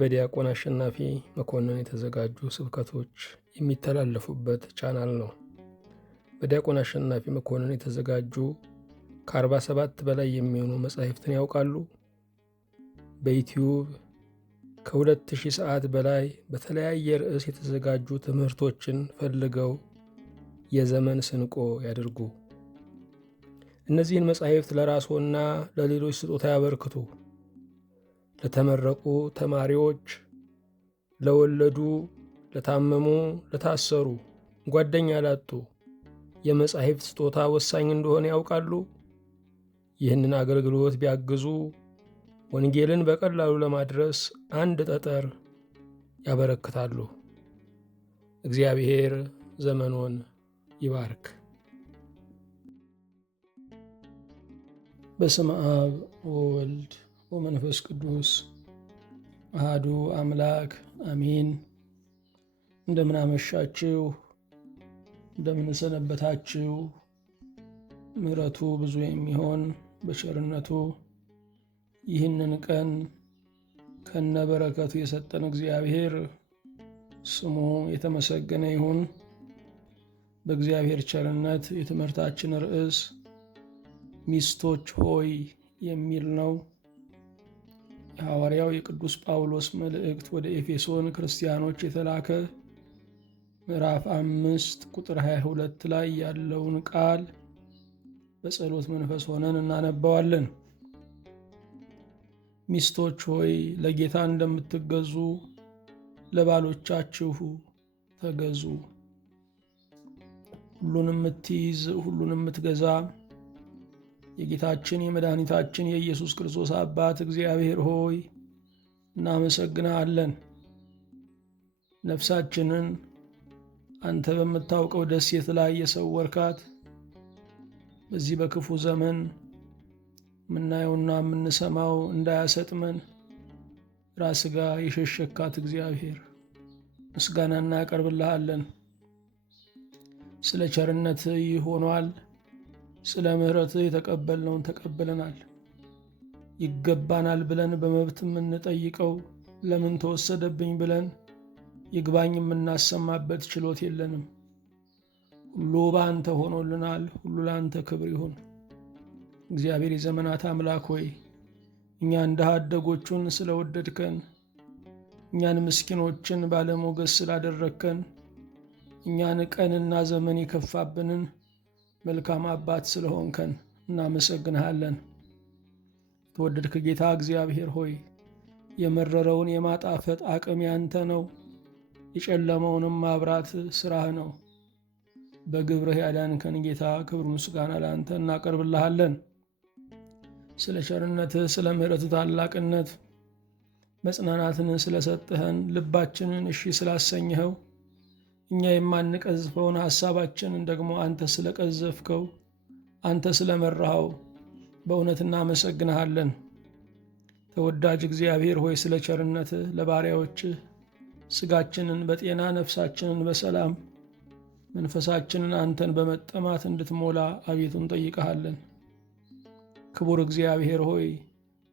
በዲያቆን አሸናፊ መኮንን የተዘጋጁ ስብከቶች የሚተላለፉበት ቻናል ነው። በዲያቆን አሸናፊ መኮንን የተዘጋጁ ከ47 በላይ የሚሆኑ መጻሕፍትን ያውቃሉ? በዩትዩብ ከ2000 ሰዓት በላይ በተለያየ ርዕስ የተዘጋጁ ትምህርቶችን ፈልገው የዘመን ስንቆ ያድርጉ። እነዚህን መጻሕፍት ለራስዎና ለሌሎች ስጦታ ያበርክቱ። ለተመረቁ ተማሪዎች፣ ለወለዱ፣ ለታመሙ፣ ለታሰሩ፣ ጓደኛ ላጡ የመጻሕፍት ስጦታ ወሳኝ እንደሆነ ያውቃሉ? ይህንን አገልግሎት ቢያግዙ ወንጌልን በቀላሉ ለማድረስ አንድ ጠጠር ያበረክታሉ። እግዚአብሔር ዘመኖን ይባርክ። በስመ አብ ወወልድ ወመንፈስ ቅዱስ አሃዱ አምላክ አሜን። እንደምን አመሻችሁ፣ እንደምን ሰነበታችሁ። ምሕረቱ ብዙ የሚሆን በቸርነቱ ይህንን ቀን ከነበረከቱ የሰጠን እግዚአብሔር ስሙ የተመሰገነ ይሁን። በእግዚአብሔር ቸርነት የትምህርታችን ርዕስ ሚስቶች ሆይ የሚል ነው። የሐዋርያው የቅዱስ ጳውሎስ መልእክት ወደ ኤፌሶን ክርስቲያኖች የተላከ ምዕራፍ 5 ቁጥር 22 ላይ ያለውን ቃል በጸሎት መንፈስ ሆነን እናነባዋለን። ሚስቶች ሆይ ለጌታ እንደምትገዙ ለባሎቻችሁ ተገዙ። ሁሉን የምትይዝ ሁሉን የምትገዛ የጌታችን የመድኃኒታችን የኢየሱስ ክርስቶስ አባት እግዚአብሔር ሆይ እናመሰግናለን። ነፍሳችንን አንተ በምታውቀው ደሴት ላይ የሰወርካት፣ በዚህ በክፉ ዘመን የምናየውና የምንሰማው እንዳያሰጥመን ራስ ጋር የሸሸካት እግዚአብሔር ምስጋና እናቀርብልሃለን። ስለ ቸርነት ይህ ሆኗል። ስለ ምሕረትህ የተቀበልነውን ተቀብለናል። ይገባናል ብለን በመብት የምንጠይቀው ለምን ተወሰደብኝ ብለን ይግባኝ የምናሰማበት ችሎት የለንም። ሁሉ በአንተ ሆኖልናል። ሁሉ ለአንተ ክብር ይሁን። እግዚአብሔር የዘመናት አምላክ ሆይ እኛ እንደ አደጎቹን ስለወደድከን፣ እኛን ምስኪኖችን ባለሞገስ ስላደረግከን፣ እኛን ቀንና ዘመን የከፋብንን መልካም አባት ስለሆንከን እናመሰግንሃለን። የተወደድክ ጌታ እግዚአብሔር ሆይ የመረረውን የማጣፈጥ አቅም ያንተ ነው፣ የጨለመውንም ማብራት ሥራህ ነው። በግብርህ ያዳንከን ጌታ ክብር ምስጋና ለአንተ እናቀርብልሃለን። ስለ ቸርነትህ፣ ስለ ምሕረትህ ታላቅነት መጽናናትን ስለሰጠኸን፣ ልባችንን እሺ ስላሰኘኸው፣ እኛ የማንቀዝፈውን ሐሳባችንን ደግሞ አንተ ስለቀዘፍከው፣ አንተ ስለመራኸው በእውነት እናመሰግንሃለን። ተወዳጅ እግዚአብሔር ሆይ ስለ ቸርነትህ ለባሪያዎችህ ሥጋችንን በጤና ነፍሳችንን በሰላም መንፈሳችንን አንተን በመጠማት እንድትሞላ አቤቱ እንጠይቀሃለን። ክቡር እግዚአብሔር ሆይ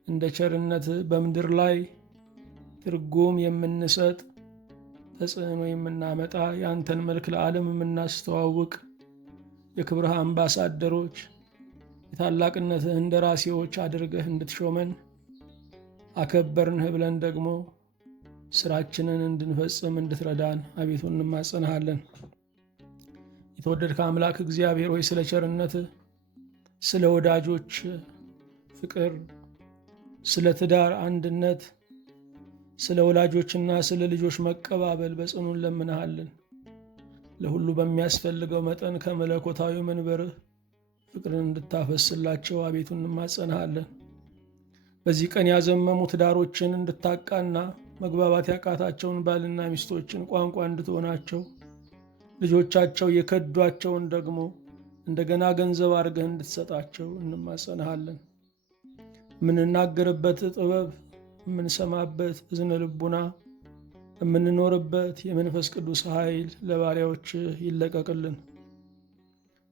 እንደ ቸርነትህ በምድር ላይ ትርጉም የምንሰጥ ተጽዕኖ የምናመጣ የአንተን መልክ ለዓለም የምናስተዋውቅ የክብርህ አምባሳደሮች የታላቅነትህ እንደራሴዎች አድርገህ እንድትሾመን አከበርንህ ብለን ደግሞ ሥራችንን እንድንፈጽም እንድትረዳን አቤቱ እንማጸንሃለን። የተወደድከ አምላክ እግዚአብሔር ሆይ ስለ ቸርነትህ፣ ስለ ወዳጆች ፍቅር፣ ስለ ትዳር አንድነት፣ ስለ ወላጆችና ስለ ልጆች መቀባበል በጽኑ እንለምንሃለን። ለሁሉ በሚያስፈልገው መጠን ከመለኮታዊ መንበርህ ፍቅርን እንድታፈስላቸው አቤቱ እንማጸንሃለን። በዚህ ቀን ያዘመሙ ትዳሮችን እንድታቃና፣ መግባባት ያቃታቸውን ባልና ሚስቶችን ቋንቋ እንድትሆናቸው፣ ልጆቻቸው የከዷቸውን ደግሞ እንደገና ገንዘብ አድርገህ እንድትሰጣቸው እንማጸንሃለን። የምንናገርበት ጥበብ፣ የምንሰማበት እዝነ ልቡና፣ የምንኖርበት የመንፈስ ቅዱስ ኃይል ለባሪያዎች ይለቀቅልን።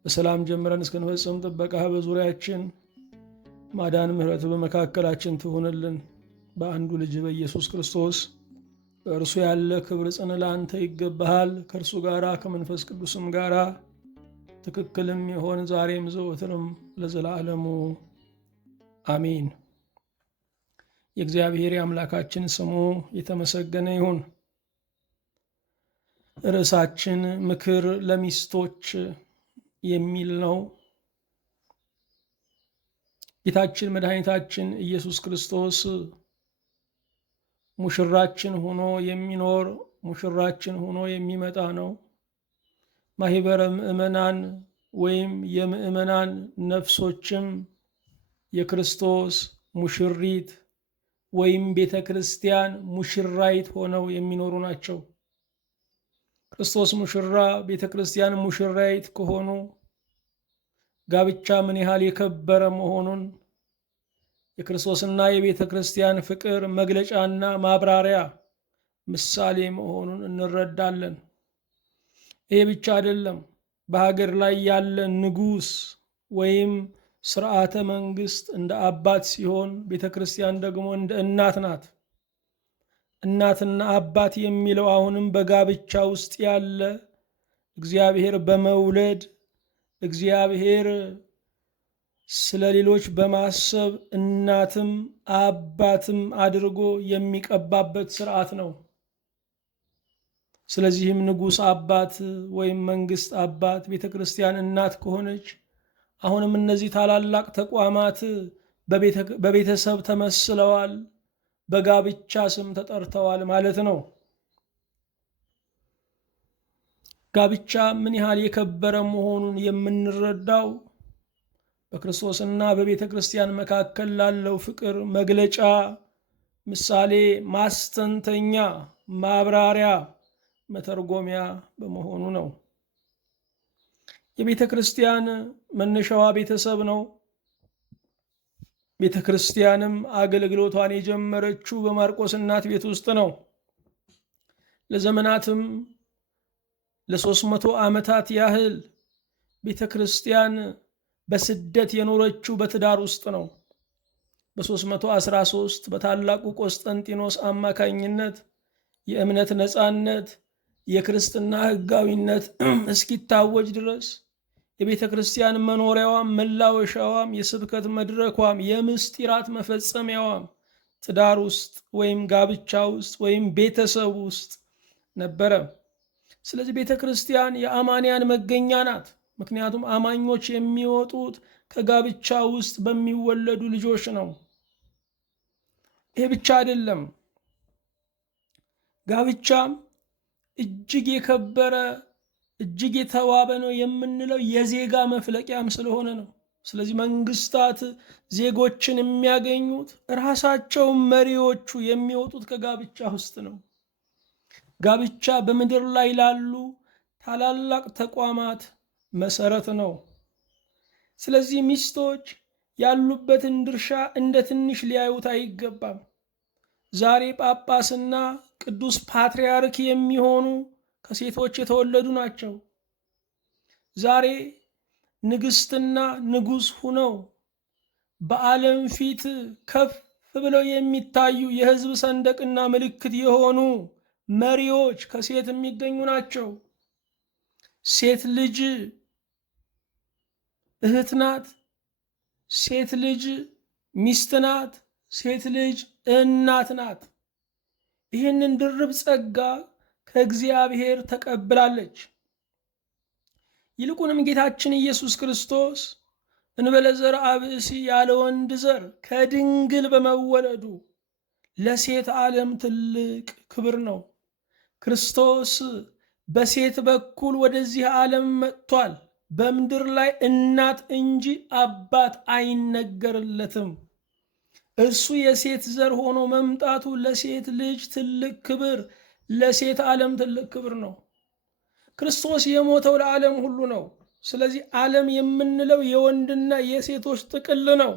በሰላም ጀምረን እስክንፈጽም ጥበቃህ በዙሪያችን፣ ማዳን ምሕረት በመካከላችን ትሁንልን። በአንዱ ልጅ በኢየሱስ ክርስቶስ በእርሱ ያለ ክብር ጽን ላንተ ይገባሃል። ከእርሱ ጋራ ከመንፈስ ቅዱስም ጋራ ትክክልም ይሆን ዛሬም ዘወትርም ለዘላለሙ አሜን። የእግዚአብሔር የአምላካችን ስሙ የተመሰገነ ይሁን። ርዕሳችን ምክር ለሚስቶች የሚል ነው። ጌታችን መድኃኒታችን ኢየሱስ ክርስቶስ ሙሽራችን ሆኖ የሚኖር ሙሽራችን ሆኖ የሚመጣ ነው። ማህበረ ምእመናን ወይም የምእመናን ነፍሶችም የክርስቶስ ሙሽሪት ወይም ቤተ ክርስቲያን ሙሽራይት ሆነው የሚኖሩ ናቸው። ክርስቶስ ሙሽራ፣ ቤተ ክርስቲያን ሙሽራይት ከሆኑ ጋብቻ ምን ያህል የከበረ መሆኑን የክርስቶስና የቤተ ክርስቲያን ፍቅር መግለጫና ማብራሪያ ምሳሌ መሆኑን እንረዳለን። ይሄ ብቻ አይደለም። በሀገር ላይ ያለ ንጉሥ ወይም ስርዓተ መንግስት እንደ አባት ሲሆን ቤተ ክርስቲያን ደግሞ እንደ እናት ናት። እናትና አባት የሚለው አሁንም በጋብቻ ውስጥ ያለ እግዚአብሔር በመውለድ እግዚአብሔር ስለ ሌሎች በማሰብ እናትም አባትም አድርጎ የሚቀባበት ስርዓት ነው። ስለዚህም ንጉሥ አባት ወይም መንግስት አባት፣ ቤተ ክርስቲያን እናት ከሆነች አሁንም እነዚህ ታላላቅ ተቋማት በቤተሰብ ተመስለዋል፣ በጋብቻ ስም ተጠርተዋል ማለት ነው። ጋብቻ ምን ያህል የከበረ መሆኑን የምንረዳው በክርስቶስና በቤተ ክርስቲያን መካከል ላለው ፍቅር መግለጫ፣ ምሳሌ፣ ማስተንተኛ፣ ማብራሪያ፣ መተርጎሚያ በመሆኑ ነው። የቤተ ክርስቲያን መነሻዋ ቤተሰብ ነው። ቤተ ክርስቲያንም አገልግሎቷን የጀመረችው በማርቆስ እናት ቤት ውስጥ ነው። ለዘመናትም ለ300 ዓመታት ያህል ቤተ ክርስቲያን በስደት የኖረችው በትዳር ውስጥ ነው። በ313 በታላቁ ቆስጠንጢኖስ አማካኝነት የእምነት ነፃነት፣ የክርስትና ሕጋዊነት እስኪታወጅ ድረስ የቤተ ክርስቲያን መኖሪያዋም መላወሻዋም የስብከት መድረኳም የምስጢራት መፈጸሚያዋም ትዳር ውስጥ ወይም ጋብቻ ውስጥ ወይም ቤተሰብ ውስጥ ነበረ። ስለዚህ ቤተ ክርስቲያን የአማንያን መገኛ ናት። ምክንያቱም አማኞች የሚወጡት ከጋብቻ ውስጥ በሚወለዱ ልጆች ነው። ይሄ ብቻ አይደለም። ጋብቻም እጅግ የከበረ እጅግ የተዋበ ነው የምንለው የዜጋ መፍለቂያም ስለሆነ ነው። ስለዚህ መንግስታት ዜጎችን የሚያገኙት ራሳቸው መሪዎቹ የሚወጡት ከጋብቻ ውስጥ ነው። ጋብቻ በምድር ላይ ላሉ ታላላቅ ተቋማት መሰረት ነው። ስለዚህ ሚስቶች ያሉበትን ድርሻ እንደ ትንሽ ሊያዩት አይገባም። ዛሬ ጳጳስና ቅዱስ ፓትርያርክ የሚሆኑ ከሴቶች የተወለዱ ናቸው። ዛሬ ንግስትና ንጉሥ ሁነው በዓለም ፊት ከፍ ብለው የሚታዩ የሕዝብ ሰንደቅና ምልክት የሆኑ መሪዎች ከሴት የሚገኙ ናቸው። ሴት ልጅ እህት ናት። ሴት ልጅ ሚስት ናት። ሴት ልጅ እናት ናት። ይህንን ድርብ ጸጋ ከእግዚአብሔር ተቀብላለች። ይልቁንም ጌታችን ኢየሱስ ክርስቶስ እንበለ ዘርአ ብእሲ ያለ ወንድ ዘር ከድንግል በመወለዱ ለሴት ዓለም ትልቅ ክብር ነው። ክርስቶስ በሴት በኩል ወደዚህ ዓለም መጥቷል። በምድር ላይ እናት እንጂ አባት አይነገርለትም። እርሱ የሴት ዘር ሆኖ መምጣቱ ለሴት ልጅ ትልቅ ክብር፣ ለሴት ዓለም ትልቅ ክብር ነው። ክርስቶስ የሞተው ለዓለም ሁሉ ነው። ስለዚህ ዓለም የምንለው የወንድና የሴቶች ጥቅል ነው።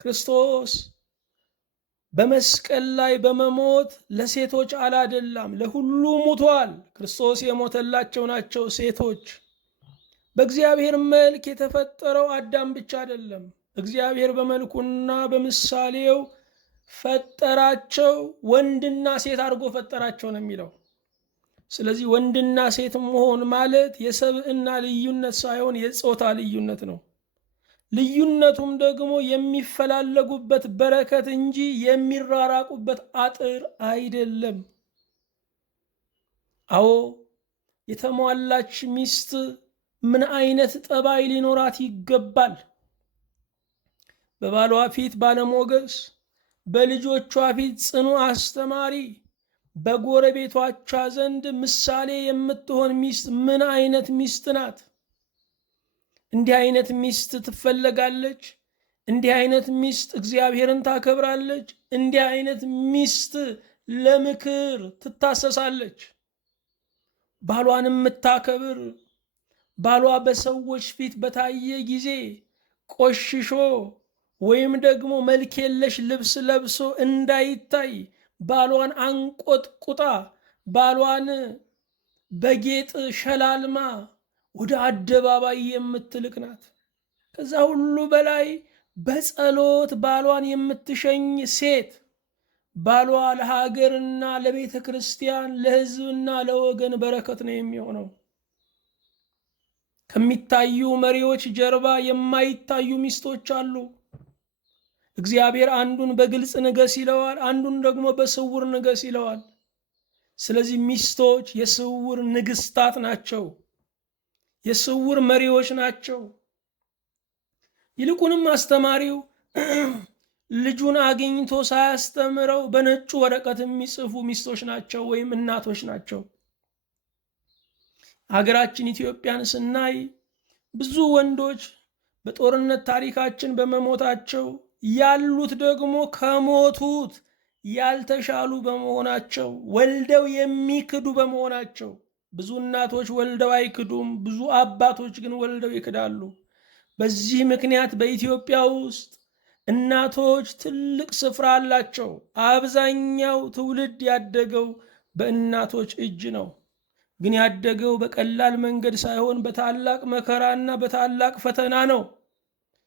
ክርስቶስ በመስቀል ላይ በመሞት ለሴቶች አላደላም፣ ለሁሉ ሙቷል። ክርስቶስ የሞተላቸው ናቸው ሴቶች። በእግዚአብሔር መልክ የተፈጠረው አዳም ብቻ አይደለም። እግዚአብሔር በመልኩና በምሳሌው ፈጠራቸው፣ ወንድና ሴት አድርጎ ፈጠራቸው ነው የሚለው። ስለዚህ ወንድና ሴት መሆን ማለት የሰብዕና ልዩነት ሳይሆን የጾታ ልዩነት ነው። ልዩነቱም ደግሞ የሚፈላለጉበት በረከት እንጂ የሚራራቁበት አጥር አይደለም። አዎ የተሟላች ሚስት ምን አይነት ጠባይ ሊኖራት ይገባል? በባሏ ፊት ባለሞገስ፣ በልጆቿ ፊት ጽኑ አስተማሪ፣ በጎረቤቶቿ ዘንድ ምሳሌ የምትሆን ሚስት ምን አይነት ሚስት ናት? እንዲህ አይነት ሚስት ትፈለጋለች። እንዲህ አይነት ሚስት እግዚአብሔርን ታከብራለች። እንዲህ አይነት ሚስት ለምክር ትታሰሳለች። ባሏን የምታከብር፣ ባሏ በሰዎች ፊት በታየ ጊዜ ቆሽሾ ወይም ደግሞ መልክ የለሽ ልብስ ለብሶ እንዳይታይ ባሏን አንቆጥቁጣ፣ ባሏን በጌጥ ሸላልማ ወደ አደባባይ የምትልቅ ናት። ከዛ ሁሉ በላይ በጸሎት ባሏን የምትሸኝ ሴት ባሏ ለሀገርና ለቤተ ክርስቲያን ለሕዝብና ለወገን በረከት ነው የሚሆነው። ከሚታዩ መሪዎች ጀርባ የማይታዩ ሚስቶች አሉ። እግዚአብሔር አንዱን በግልጽ ንገስ ይለዋል፣ አንዱን ደግሞ በስውር ንገስ ይለዋል። ስለዚህ ሚስቶች የስውር ንግስታት ናቸው፣ የስውር መሪዎች ናቸው። ይልቁንም አስተማሪው ልጁን አግኝቶ ሳያስተምረው በነጩ ወረቀት የሚጽፉ ሚስቶች ናቸው ወይም እናቶች ናቸው። ሀገራችን ኢትዮጵያን ስናይ ብዙ ወንዶች በጦርነት ታሪካችን በመሞታቸው ያሉት ደግሞ ከሞቱት ያልተሻሉ በመሆናቸው ወልደው የሚክዱ በመሆናቸው ብዙ እናቶች ወልደው አይክዱም፣ ብዙ አባቶች ግን ወልደው ይክዳሉ። በዚህ ምክንያት በኢትዮጵያ ውስጥ እናቶች ትልቅ ስፍራ አላቸው። አብዛኛው ትውልድ ያደገው በእናቶች እጅ ነው። ግን ያደገው በቀላል መንገድ ሳይሆን በታላቅ መከራና በታላቅ ፈተና ነው።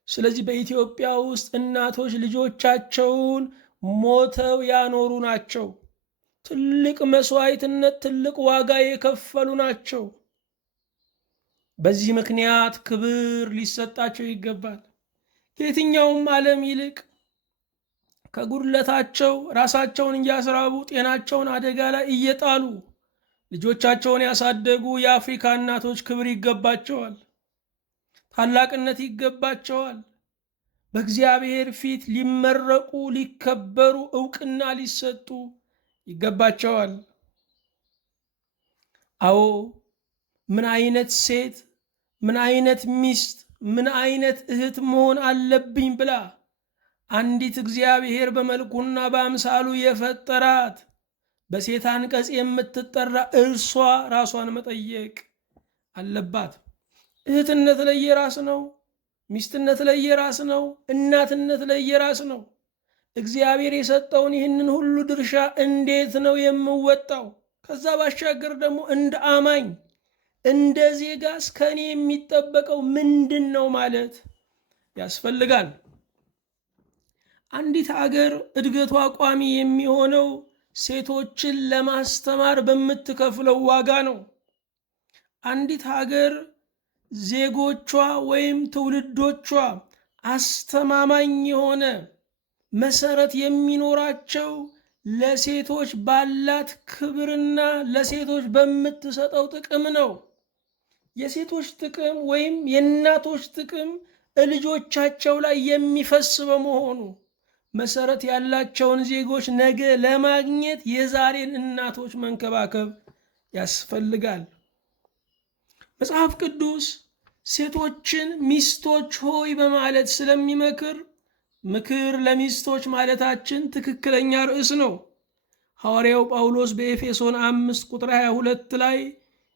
ስለዚህ በኢትዮጵያ ውስጥ እናቶች ልጆቻቸውን ሞተው ያኖሩ ናቸው። ትልቅ መስዋዕትነት፣ ትልቅ ዋጋ የከፈሉ ናቸው። በዚህ ምክንያት ክብር ሊሰጣቸው ይገባል። ከየትኛውም ዓለም ይልቅ ከጉድለታቸው ራሳቸውን እያስራቡ ጤናቸውን አደጋ ላይ እየጣሉ ልጆቻቸውን ያሳደጉ የአፍሪካ እናቶች ክብር ይገባቸዋል፣ ታላቅነት ይገባቸዋል። በእግዚአብሔር ፊት ሊመረቁ፣ ሊከበሩ፣ ዕውቅና ሊሰጡ ይገባቸዋል። አዎ ምን አይነት ሴት፣ ምን አይነት ሚስት፣ ምን አይነት እህት መሆን አለብኝ ብላ አንዲት እግዚአብሔር በመልኩና በአምሳሉ የፈጠራት በሴት አንቀጽ የምትጠራ እርሷ ራሷን መጠየቅ አለባት። እህትነት ለየራስ ነው። ሚስትነት ለየራስ ነው። እናትነት ለየራስ ነው። እግዚአብሔር የሰጠውን ይህንን ሁሉ ድርሻ እንዴት ነው የምወጣው? ከዛ ባሻገር ደግሞ እንደ አማኝ እንደ ዜጋስ ከኔ የሚጠበቀው ምንድን ነው ማለት ያስፈልጋል። አንዲት ሀገር እድገቷ ቋሚ የሚሆነው ሴቶችን ለማስተማር በምትከፍለው ዋጋ ነው። አንዲት ሀገር ዜጎቿ ወይም ትውልዶቿ አስተማማኝ የሆነ መሰረት የሚኖራቸው ለሴቶች ባላት ክብርና ለሴቶች በምትሰጠው ጥቅም ነው። የሴቶች ጥቅም ወይም የእናቶች ጥቅም ልጆቻቸው ላይ የሚፈስ በመሆኑ መሰረት ያላቸውን ዜጎች ነገ ለማግኘት የዛሬን እናቶች መንከባከብ ያስፈልጋል። መጽሐፍ ቅዱስ ሴቶችን ሚስቶች ሆይ በማለት ስለሚመክር ምክር ለሚስቶች ማለታችን ትክክለኛ ርዕስ ነው። ሐዋርያው ጳውሎስ በኤፌሶን 5 ቁጥር 22 ላይ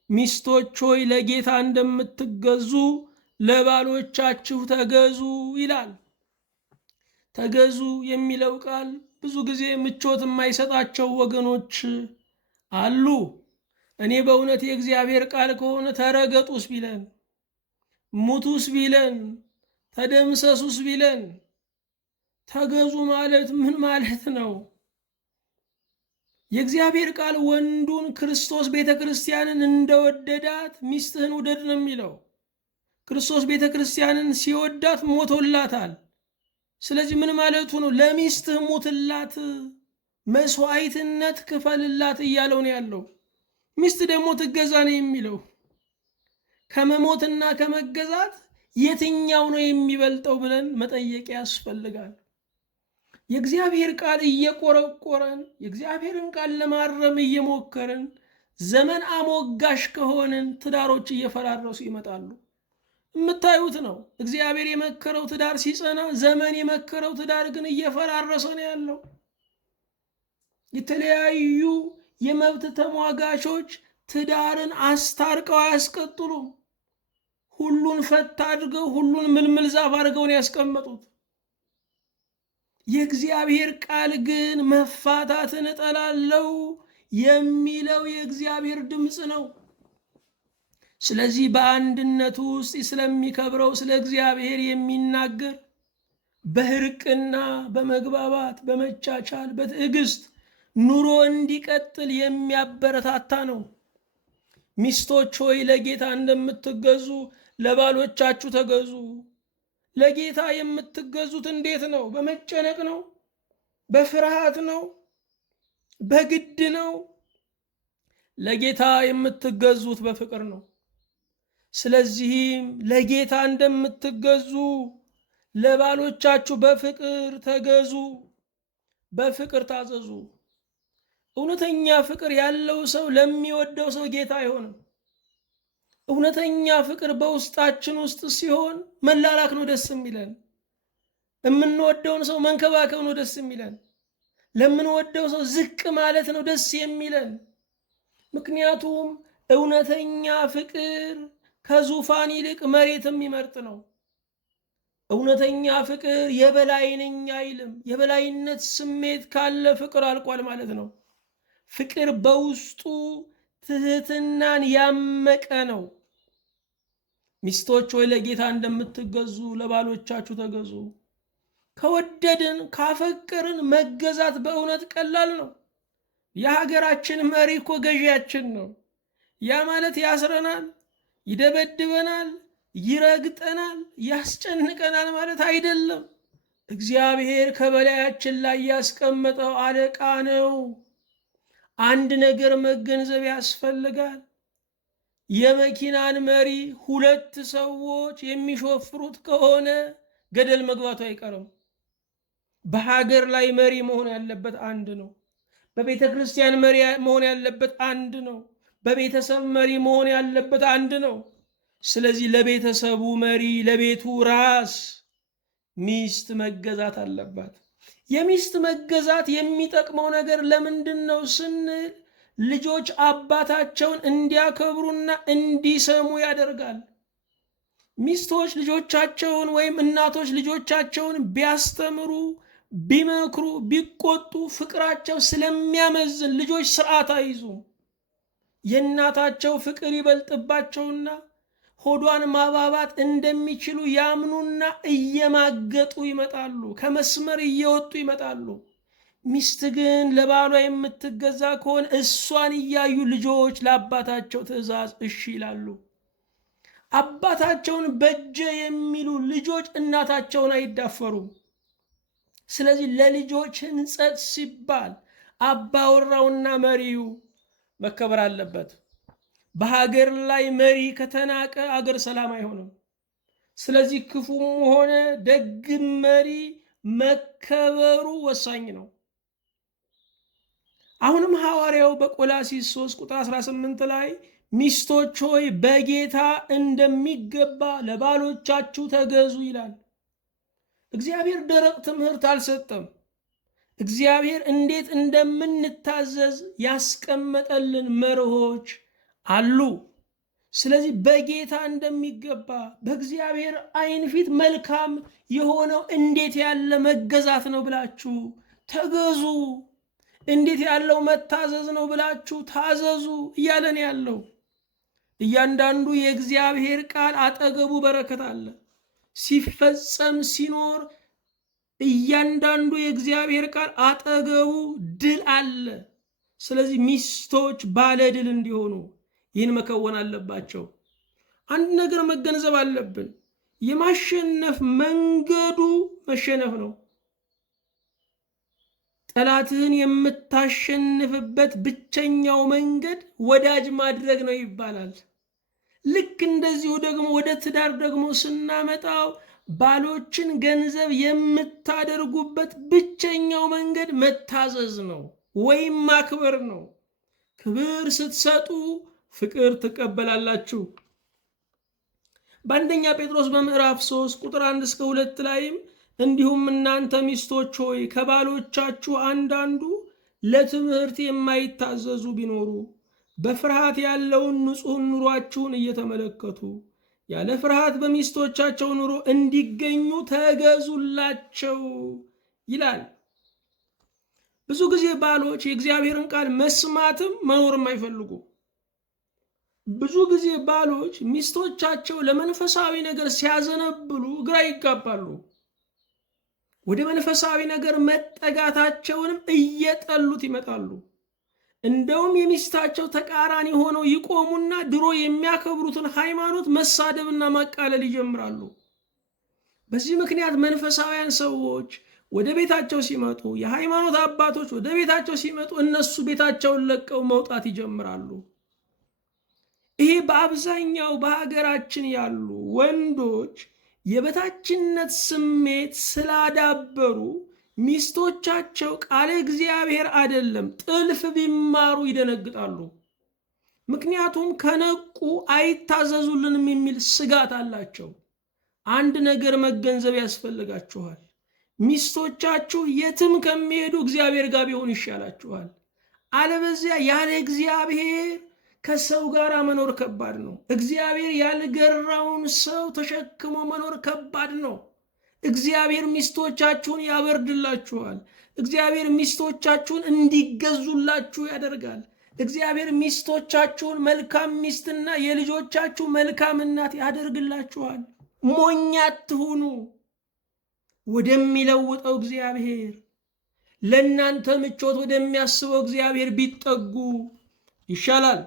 ሚስቶች ሆይ ለጌታ እንደምትገዙ ለባሎቻችሁ ተገዙ ይላል። ተገዙ የሚለው ቃል ብዙ ጊዜ ምቾት የማይሰጣቸው ወገኖች አሉ። እኔ በእውነት የእግዚአብሔር ቃል ከሆነ ተረገጡስ ቢለን፣ ሙቱስ ቢለን፣ ተደምሰሱስ ቢለን፣ ተገዙ ማለት ምን ማለት ነው? የእግዚአብሔር ቃል ወንዱን ክርስቶስ ቤተ ክርስቲያንን እንደወደዳት ሚስትህን ውደድ ነው የሚለው። ክርስቶስ ቤተ ክርስቲያንን ሲወዳት ሞቶላታል። ስለዚህ ምን ማለቱ ነው? ለሚስትህ ሙትላት፣ መስዋዕትነት ክፈልላት እያለው ነው ያለው። ሚስት ደግሞ ትገዛ ነው የሚለው። ከመሞትና ከመገዛት የትኛው ነው የሚበልጠው ብለን መጠየቅ ያስፈልጋል። የእግዚአብሔር ቃል እየቆረቆረን የእግዚአብሔርን ቃል ለማረም እየሞከርን ዘመን አሞጋሽ ከሆንን ትዳሮች እየፈራረሱ ይመጣሉ። የምታዩት ነው። እግዚአብሔር የመከረው ትዳር ሲጸና፣ ዘመን የመከረው ትዳር ግን እየፈራረሰ ነው ያለው። የተለያዩ የመብት ተሟጋቾች ትዳርን አስታርቀው አያስቀጥሉም። ሁሉን ፈታ አድርገው ሁሉን ምልምል ዛፍ አድርገው ነው ያስቀመጡት። የእግዚአብሔር ቃል ግን መፋታትን እጠላለሁ የሚለው የእግዚአብሔር ድምፅ ነው። ስለዚህ በአንድነቱ ውስጥ ስለሚከብረው ስለ እግዚአብሔር የሚናገር በእርቅና በመግባባት በመቻቻል በትዕግስት ኑሮ እንዲቀጥል የሚያበረታታ ነው። ሚስቶች ሆይ ለጌታ እንደምትገዙ ለባሎቻችሁ ተገዙ። ለጌታ የምትገዙት እንዴት ነው? በመጨነቅ ነው? በፍርሃት ነው? በግድ ነው? ለጌታ የምትገዙት በፍቅር ነው። ስለዚህም ለጌታ እንደምትገዙ ለባሎቻችሁ በፍቅር ተገዙ፣ በፍቅር ታዘዙ። እውነተኛ ፍቅር ያለው ሰው ለሚወደው ሰው ጌታ አይሆንም። እውነተኛ ፍቅር በውስጣችን ውስጥ ሲሆን መላላክ ነው ደስ የሚለን። የምንወደውን ሰው መንከባከብ ነው ደስ የሚለን። ለምንወደው ሰው ዝቅ ማለት ነው ደስ የሚለን። ምክንያቱም እውነተኛ ፍቅር ከዙፋን ይልቅ መሬት የሚመርጥ ነው። እውነተኛ ፍቅር የበላይ ነኝ አይልም። የበላይነት ስሜት ካለ ፍቅር አልቋል ማለት ነው። ፍቅር በውስጡ ትህትናን ያመቀ ነው። ሚስቶች ሆይ ለጌታ እንደምትገዙ ለባሎቻችሁ ተገዙ። ከወደድን ካፈቀርን መገዛት በእውነት ቀላል ነው። የሀገራችን መሪ እኮ ገዢያችን ነው። ያ ማለት ያስረናል፣ ይደበድበናል፣ ይረግጠናል፣ ያስጨንቀናል ማለት አይደለም። እግዚአብሔር ከበላያችን ላይ ያስቀመጠው አለቃ ነው። አንድ ነገር መገንዘብ ያስፈልጋል። የመኪናን መሪ ሁለት ሰዎች የሚሾፍሩት ከሆነ ገደል መግባቱ አይቀርም። በሀገር ላይ መሪ መሆን ያለበት አንድ ነው። በቤተ ክርስቲያን መሪ መሆን ያለበት አንድ ነው። በቤተሰብ መሪ መሆን ያለበት አንድ ነው። ስለዚህ ለቤተሰቡ መሪ፣ ለቤቱ ራስ ሚስት መገዛት አለባት። የሚስት መገዛት የሚጠቅመው ነገር ለምንድን ነው ስንል ልጆች አባታቸውን እንዲያከብሩና እንዲሰሙ ያደርጋል። ሚስቶች ልጆቻቸውን ወይም እናቶች ልጆቻቸውን ቢያስተምሩ፣ ቢመክሩ፣ ቢቆጡ ፍቅራቸው ስለሚያመዝን ልጆች ስርዓት አይዙም። የእናታቸው ፍቅር ይበልጥባቸውና ሆዷን ማባባት እንደሚችሉ ያምኑና እየማገጡ ይመጣሉ፣ ከመስመር እየወጡ ይመጣሉ። ሚስት ግን ለባሏ የምትገዛ ከሆነ እሷን እያዩ ልጆች ለአባታቸው ትእዛዝ እሺ ይላሉ። አባታቸውን በጀ የሚሉ ልጆች እናታቸውን አይዳፈሩም። ስለዚህ ለልጆች ሕንጸት ሲባል አባወራውና መሪው መከበር አለበት። በሀገር ላይ መሪ ከተናቀ አገር ሰላም አይሆንም። ስለዚህ ክፉም ሆነ ደግም መሪ መከበሩ ወሳኝ ነው። አሁንም ሐዋርያው በቆላሲስ 3 ቁጥር 18 ላይ ሚስቶች ሆይ በጌታ እንደሚገባ ለባሎቻችሁ ተገዙ ይላል። እግዚአብሔር ደረቅ ትምህርት አልሰጠም። እግዚአብሔር እንዴት እንደምንታዘዝ ያስቀመጠልን መርሆች አሉ። ስለዚህ በጌታ እንደሚገባ በእግዚአብሔር ዓይን ፊት መልካም የሆነው እንዴት ያለ መገዛት ነው ብላችሁ ተገዙ፣ እንዴት ያለው መታዘዝ ነው ብላችሁ ታዘዙ እያለን ያለው። እያንዳንዱ የእግዚአብሔር ቃል አጠገቡ በረከት አለ። ሲፈጸም ሲኖር እያንዳንዱ የእግዚአብሔር ቃል አጠገቡ ድል አለ። ስለዚህ ሚስቶች ባለ ድል እንዲሆኑ ይህን መከወን አለባቸው። አንድ ነገር መገንዘብ አለብን። የማሸነፍ መንገዱ መሸነፍ ነው። ጠላትህን የምታሸንፍበት ብቸኛው መንገድ ወዳጅ ማድረግ ነው ይባላል። ልክ እንደዚሁ ደግሞ ወደ ትዳር ደግሞ ስናመጣው ባሎችን ገንዘብ የምታደርጉበት ብቸኛው መንገድ መታዘዝ ነው ወይም ማክበር ነው። ክብር ስትሰጡ ፍቅር ትቀበላላችሁ። በአንደኛ ጴጥሮስ በምዕራፍ 3 ቁጥር 1 እስከ 2 ላይም እንዲሁም እናንተ ሚስቶች ሆይ ከባሎቻችሁ አንዳንዱ ለትምህርት የማይታዘዙ ቢኖሩ በፍርሃት ያለውን ንጹሕ ኑሯችሁን እየተመለከቱ ያለ ፍርሃት በሚስቶቻቸው ኑሮ እንዲገኙ ተገዙላቸው ይላል። ብዙ ጊዜ ባሎች የእግዚአብሔርን ቃል መስማትም መኖርም አይፈልጉ። ብዙ ጊዜ ባሎች ሚስቶቻቸው ለመንፈሳዊ ነገር ሲያዘነብሉ ግራ ይጋባሉ። ወደ መንፈሳዊ ነገር መጠጋታቸውንም እየጠሉት ይመጣሉ። እንደውም የሚስታቸው ተቃራኒ ሆነው ይቆሙና ድሮ የሚያከብሩትን ሃይማኖት መሳደብና ማቃለል ይጀምራሉ። በዚህ ምክንያት መንፈሳውያን ሰዎች ወደ ቤታቸው ሲመጡ፣ የሃይማኖት አባቶች ወደ ቤታቸው ሲመጡ እነሱ ቤታቸውን ለቀው መውጣት ይጀምራሉ። ይሄ በአብዛኛው በሀገራችን ያሉ ወንዶች የበታችነት ስሜት ስላዳበሩ ሚስቶቻቸው ቃለ እግዚአብሔር አይደለም ጥልፍ ቢማሩ ይደነግጣሉ። ምክንያቱም ከነቁ አይታዘዙልንም የሚል ስጋት አላቸው። አንድ ነገር መገንዘብ ያስፈልጋችኋል። ሚስቶቻችሁ የትም ከሚሄዱ እግዚአብሔር ጋር ቢሆኑ ይሻላችኋል። አለበዚያ ያለ እግዚአብሔር ከሰው ጋር መኖር ከባድ ነው። እግዚአብሔር ያልገራውን ሰው ተሸክሞ መኖር ከባድ ነው። እግዚአብሔር ሚስቶቻችሁን ያበርድላችኋል። እግዚአብሔር ሚስቶቻችሁን እንዲገዙላችሁ ያደርጋል። እግዚአብሔር ሚስቶቻችሁን መልካም ሚስትና የልጆቻችሁ መልካም እናት ያደርግላችኋል። ሞኝ አትሁኑ። ወደሚለውጠው እግዚአብሔር፣ ለእናንተ ምቾት ወደሚያስበው እግዚአብሔር ቢጠጉ ይሻላል።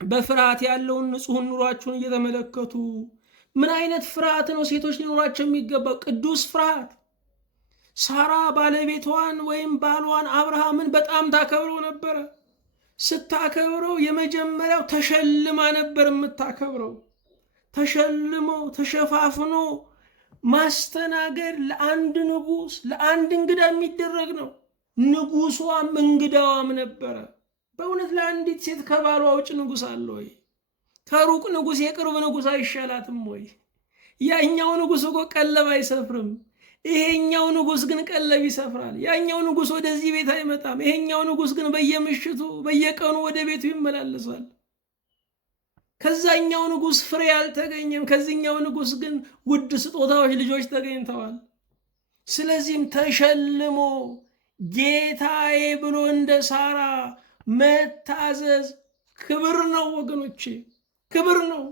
በፍርሃት ያለውን ንጹሕ ኑሯችሁን እየተመለከቱ ምን አይነት ፍርሃት ነው ሴቶች ሊኖራቸው የሚገባው? ቅዱስ ፍርሃት። ሳራ ባለቤቷን ወይም ባሏን አብርሃምን በጣም ታከብረው ነበረ። ስታከብረው የመጀመሪያው ተሸልማ ነበር የምታከብረው። ተሸልሞ ተሸፋፍኖ ማስተናገድ ለአንድ ንጉሥ ለአንድ እንግዳ የሚደረግ ነው። ንጉሷም እንግዳዋም ነበረ። በእውነት ለአንዲት ሴት ከባሏ ውጭ ንጉሥ አለ ወይ? ከሩቅ ንጉሥ የቅርብ ንጉሥ አይሻላትም ወይ? ያኛው ንጉሥ እኮ ቀለብ አይሰፍርም። ይሄኛው ንጉሥ ግን ቀለብ ይሰፍራል። ያኛው ንጉሥ ወደዚህ ቤት አይመጣም። ይሄኛው ንጉሥ ግን በየምሽቱ በየቀኑ ወደ ቤቱ ይመላለሳል። ከዛኛው ንጉሥ ፍሬ አልተገኘም። ከዚህኛው ንጉሥ ግን ውድ ስጦታዎች፣ ልጆች ተገኝተዋል። ስለዚህም ተሸልሞ ጌታዬ ብሎ እንደ ሳራ መታዘዝ ክብር ነው ወገኖቼ፣ ክብር ነው።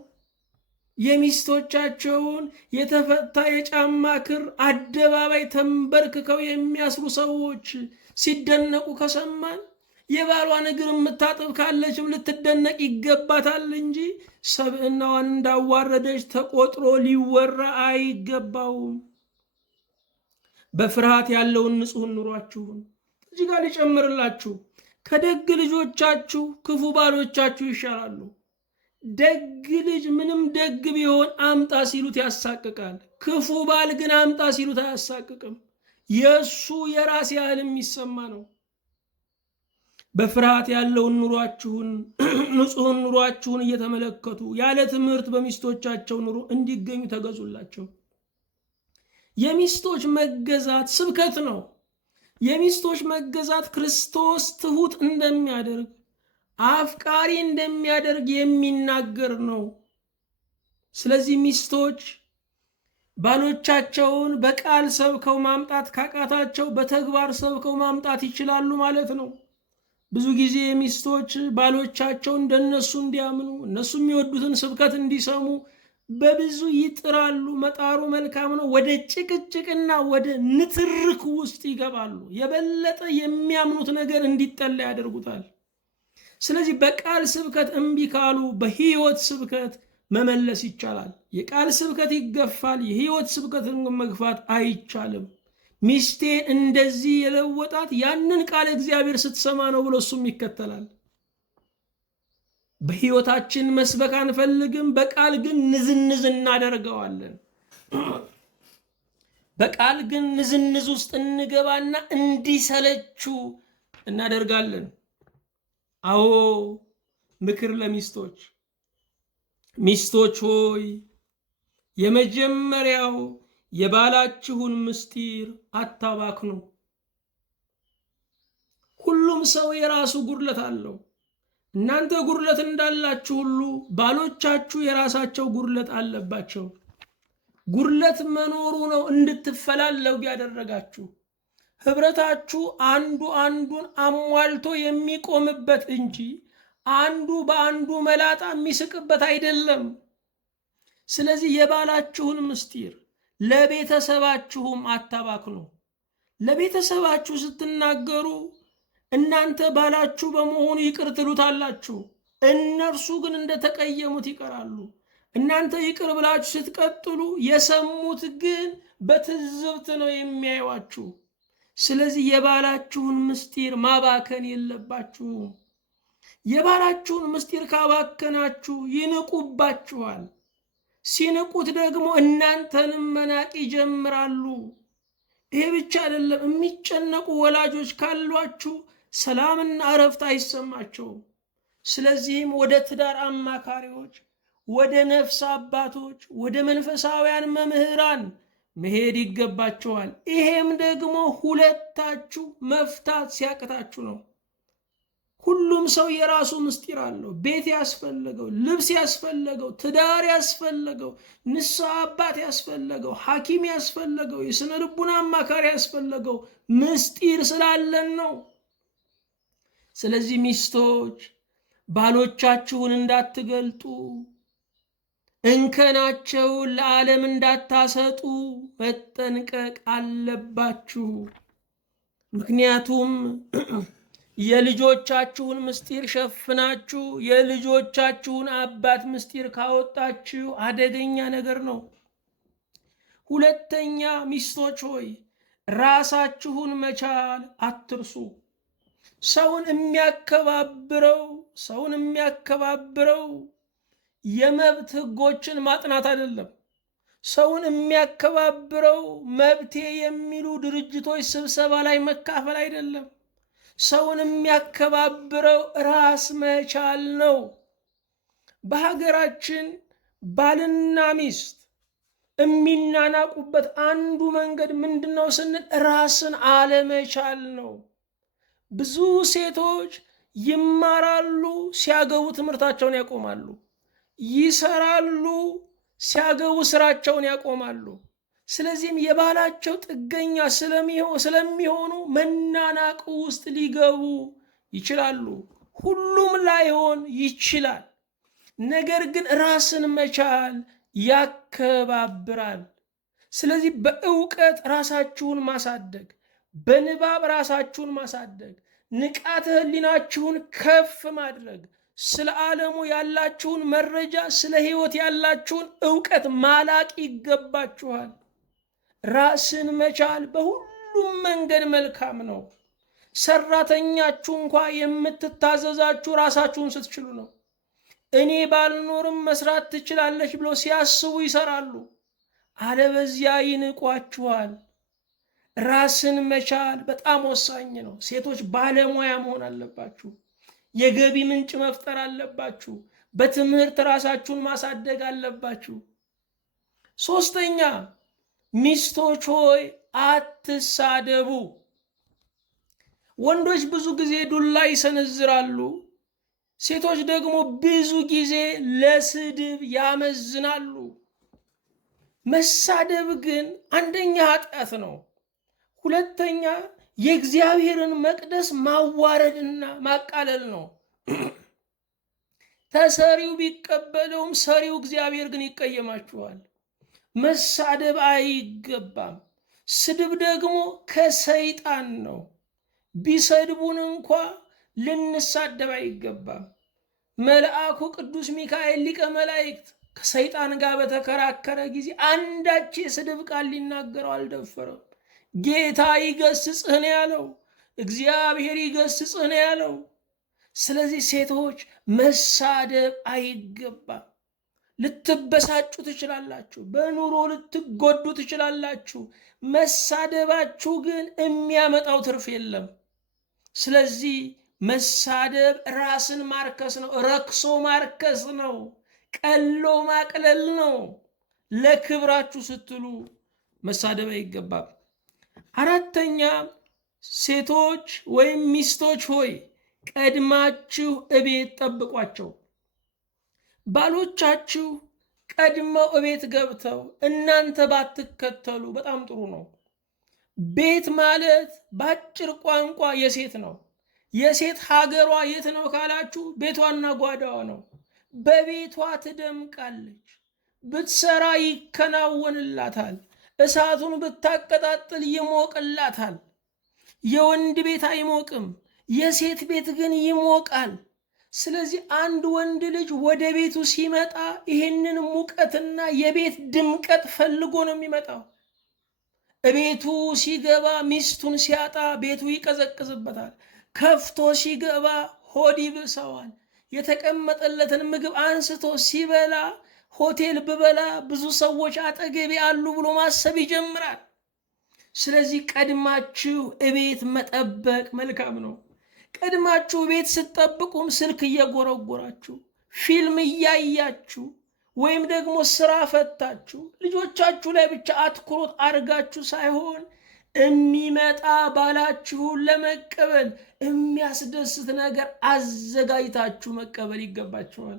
የሚስቶቻቸውን የተፈታ የጫማ ክር አደባባይ ተንበርክከው የሚያስሩ ሰዎች ሲደነቁ ከሰማን የባሏን እግር የምታጥብ ካለችም ልትደነቅ ይገባታል እንጂ ሰብዕናዋን እንዳዋረደች ተቆጥሮ ሊወራ አይገባውም። በፍርሃት ያለውን ንጹሕ ኑሯችሁን እዚህ ጋር ሊጨምርላችሁ፣ ከደግ ልጆቻችሁ ክፉ ባሎቻችሁ ይሻላሉ። ደግ ልጅ ምንም ደግ ቢሆን አምጣ ሲሉት ያሳቅቃል። ክፉ ባል ግን አምጣ ሲሉት አያሳቅቅም። የእሱ የራስ ያህል የሚሰማ ነው። በፍርሃት ያለውን ኑሯችሁን ንጹሕን ኑሯችሁን እየተመለከቱ ያለ ትምህርት በሚስቶቻቸው ኑሮ እንዲገኙ ተገዙላቸው። የሚስቶች መገዛት ስብከት ነው። የሚስቶች መገዛት ክርስቶስ ትሁት እንደሚያደርግ አፍቃሪ እንደሚያደርግ የሚናገር ነው። ስለዚህ ሚስቶች ባሎቻቸውን በቃል ሰብከው ማምጣት ካቃታቸው በተግባር ሰብከው ማምጣት ይችላሉ ማለት ነው። ብዙ ጊዜ ሚስቶች ባሎቻቸው እንደነሱ እንዲያምኑ፣ እነሱ የሚወዱትን ስብከት እንዲሰሙ በብዙ ይጥራሉ፣ መጣሩ መልካም ነው። ወደ ጭቅጭቅና ወደ ንትርክ ውስጥ ይገባሉ። የበለጠ የሚያምኑት ነገር እንዲጠላ ያደርጉታል። ስለዚህ በቃል ስብከት እምቢ ካሉ በሕይወት ስብከት መመለስ ይቻላል። የቃል ስብከት ይገፋል፣ የሕይወት ስብከትን መግፋት አይቻልም። ሚስቴን እንደዚህ የለወጣት ያንን ቃል እግዚአብሔር ስትሰማ ነው ብሎ እሱም ይከተላል። በሕይወታችን መስበክ አንፈልግም፣ በቃል ግን ንዝንዝ እናደርገዋለን። በቃል ግን ንዝንዝ ውስጥ እንገባና እንዲሰለችው እናደርጋለን። አዎ ምክር ለሚስቶች፣ ሚስቶች ሆይ የመጀመሪያው የባላችሁን ምስጢር አታባክኑ። ሁሉም ሰው የራሱ ጉድለት አለው። እናንተ ጉድለት እንዳላችሁ ሁሉ ባሎቻችሁ የራሳቸው ጉድለት አለባቸው። ጉድለት መኖሩ ነው እንድትፈላለጉ ያደረጋችሁ። ህብረታችሁ አንዱ አንዱን አሟልቶ የሚቆምበት እንጂ አንዱ በአንዱ መላጣ የሚስቅበት አይደለም። ስለዚህ የባላችሁን ምስጢር ለቤተሰባችሁም አታባክኑ። ለቤተሰባችሁ ስትናገሩ እናንተ ባላችሁ በመሆኑ ይቅር ትሉታላችሁ፣ እነርሱ ግን እንደተቀየሙት ይቀራሉ። እናንተ ይቅር ብላችሁ ስትቀጥሉ የሰሙት ግን በትዝብት ነው የሚያዩዋችሁ። ስለዚህ የባላችሁን ምስጢር ማባከን የለባችሁም። የባላችሁን ምስጢር ካባከናችሁ ይንቁባችኋል። ሲንቁት ደግሞ እናንተንም መናቅ ይጀምራሉ። ይሄ ብቻ አይደለም፣ የሚጨነቁ ወላጆች ካሏችሁ ሰላምና እረፍት አይሰማቸውም። ስለዚህም ወደ ትዳር አማካሪዎች፣ ወደ ነፍስ አባቶች፣ ወደ መንፈሳውያን መምህራን መሄድ ይገባቸዋል። ይሄም ደግሞ ሁለታችሁ መፍታት ሲያቅታችሁ ነው። ሁሉም ሰው የራሱ ምስጢር አለው። ቤት ያስፈለገው፣ ልብስ ያስፈለገው፣ ትዳር ያስፈለገው፣ ንስሐ አባት ያስፈለገው፣ ሐኪም ያስፈለገው፣ የስነ ልቡና አማካሪ ያስፈለገው ምስጢር ስላለን ነው። ስለዚህ ሚስቶች ባሎቻችሁን እንዳትገልጡ፣ እንከናቸውን ለዓለም እንዳታሰጡ መጠንቀቅ አለባችሁ። ምክንያቱም የልጆቻችሁን ምስጢር ሸፍናችሁ የልጆቻችሁን አባት ምስጢር ካወጣችሁ አደገኛ ነገር ነው። ሁለተኛ፣ ሚስቶች ሆይ ራሳችሁን መቻል አትርሱ። ሰውን የሚያከባብረው የመብት ሕጎችን ማጥናት አይደለም። ሰውን የሚያከባብረው መብቴ የሚሉ ድርጅቶች ስብሰባ ላይ መካፈል አይደለም። ሰውን የሚያከባብረው ራስ መቻል ነው። በሀገራችን ባልና ሚስት የሚናናቁበት አንዱ መንገድ ምንድነው ስንል ራስን አለመቻል ነው። ብዙ ሴቶች ይማራሉ፣ ሲያገቡ ትምህርታቸውን ያቆማሉ። ይሰራሉ፣ ሲያገቡ ስራቸውን ያቆማሉ። ስለዚህም የባላቸው ጥገኛ ስለሚሆኑ መናናቅ ውስጥ ሊገቡ ይችላሉ። ሁሉም ላይሆን ይችላል። ነገር ግን ራስን መቻል ያከባብራል። ስለዚህ በእውቀት ራሳችሁን ማሳደግ፣ በንባብ ራሳችሁን ማሳደግ፣ ንቃተ ህሊናችሁን ከፍ ማድረግ፣ ስለ ዓለሙ ያላችሁን መረጃ፣ ስለ ህይወት ያላችሁን እውቀት ማላቅ ይገባችኋል። ራስን መቻል በሁሉም መንገድ መልካም ነው። ሰራተኛችሁ እንኳ የምትታዘዛችሁ ራሳችሁን ስትችሉ ነው። እኔ ባልኖርም መስራት ትችላለች ብሎ ሲያስቡ ይሰራሉ፣ አለበዚያ ይንቋችኋል። ራስን መቻል በጣም ወሳኝ ነው። ሴቶች ባለሙያ መሆን አለባችሁ። የገቢ ምንጭ መፍጠር አለባችሁ። በትምህርት ራሳችሁን ማሳደግ አለባችሁ። ሶስተኛ፣ ሚስቶች ሆይ አትሳደቡ። ወንዶች ብዙ ጊዜ ዱላ ይሰነዝራሉ፣ ሴቶች ደግሞ ብዙ ጊዜ ለስድብ ያመዝናሉ። መሳደብ ግን አንደኛ ኃጢአት ነው፣ ሁለተኛ የእግዚአብሔርን መቅደስ ማዋረድና ማቃለል ነው። ተሰሪው ቢቀበለውም ሰሪው እግዚአብሔር ግን ይቀየማችኋል። መሳደብ አይገባም። ስድብ ደግሞ ከሰይጣን ነው። ቢሰድቡን እንኳ ልንሳደብ አይገባም። መልአኩ ቅዱስ ሚካኤል ሊቀ መላእክት ከሰይጣን ጋር በተከራከረ ጊዜ አንዳች የስድብ ቃል ሊናገረው አልደፈረም። ጌታ ይገስጽህ ነው ያለው። እግዚአብሔር ይገስጽህ ነው ያለው። ስለዚህ ሴቶች መሳደብ አይገባም። ልትበሳጩ ትችላላችሁ፣ በኑሮ ልትጎዱ ትችላላችሁ። መሳደባችሁ ግን የሚያመጣው ትርፍ የለም። ስለዚህ መሳደብ ራስን ማርከስ ነው፣ ረክሶ ማርከስ ነው፣ ቀሎ ማቅለል ነው። ለክብራችሁ ስትሉ መሳደብ አይገባም። አራተኛ፣ ሴቶች ወይም ሚስቶች ሆይ ቀድማችሁ እቤት ጠብቋቸው። ባሎቻችሁ ቀድመው እቤት ገብተው እናንተ ባትከተሉ በጣም ጥሩ ነው። ቤት ማለት በአጭር ቋንቋ የሴት ነው። የሴት ሀገሯ የት ነው ካላችሁ ቤቷና ጓዳዋ ነው። በቤቷ ትደምቃለች። ብትሰራ ይከናወንላታል። እሳቱን ብታቀጣጥል ይሞቅላታል። የወንድ ቤት አይሞቅም፣ የሴት ቤት ግን ይሞቃል። ስለዚህ አንድ ወንድ ልጅ ወደ ቤቱ ሲመጣ ይህንን ሙቀትና የቤት ድምቀት ፈልጎ ነው የሚመጣው። ቤቱ ሲገባ ሚስቱን ሲያጣ ቤቱ ይቀዘቅዝበታል። ከፍቶ ሲገባ ሆድ ይብሰዋል። የተቀመጠለትን ምግብ አንስቶ ሲበላ ሆቴል ብበላ ብዙ ሰዎች አጠገቤ አሉ ብሎ ማሰብ ይጀምራል። ስለዚህ ቀድማችሁ እቤት መጠበቅ መልካም ነው። ቀድማችሁ ቤት ስትጠብቁም ስልክ እየጎረጎራችሁ ፊልም እያያችሁ ወይም ደግሞ ስራ ፈታችሁ ልጆቻችሁ ላይ ብቻ አትኩሮት አድርጋችሁ ሳይሆን የሚመጣ ባላችሁን ለመቀበል የሚያስደስት ነገር አዘጋጅታችሁ መቀበል ይገባችኋል።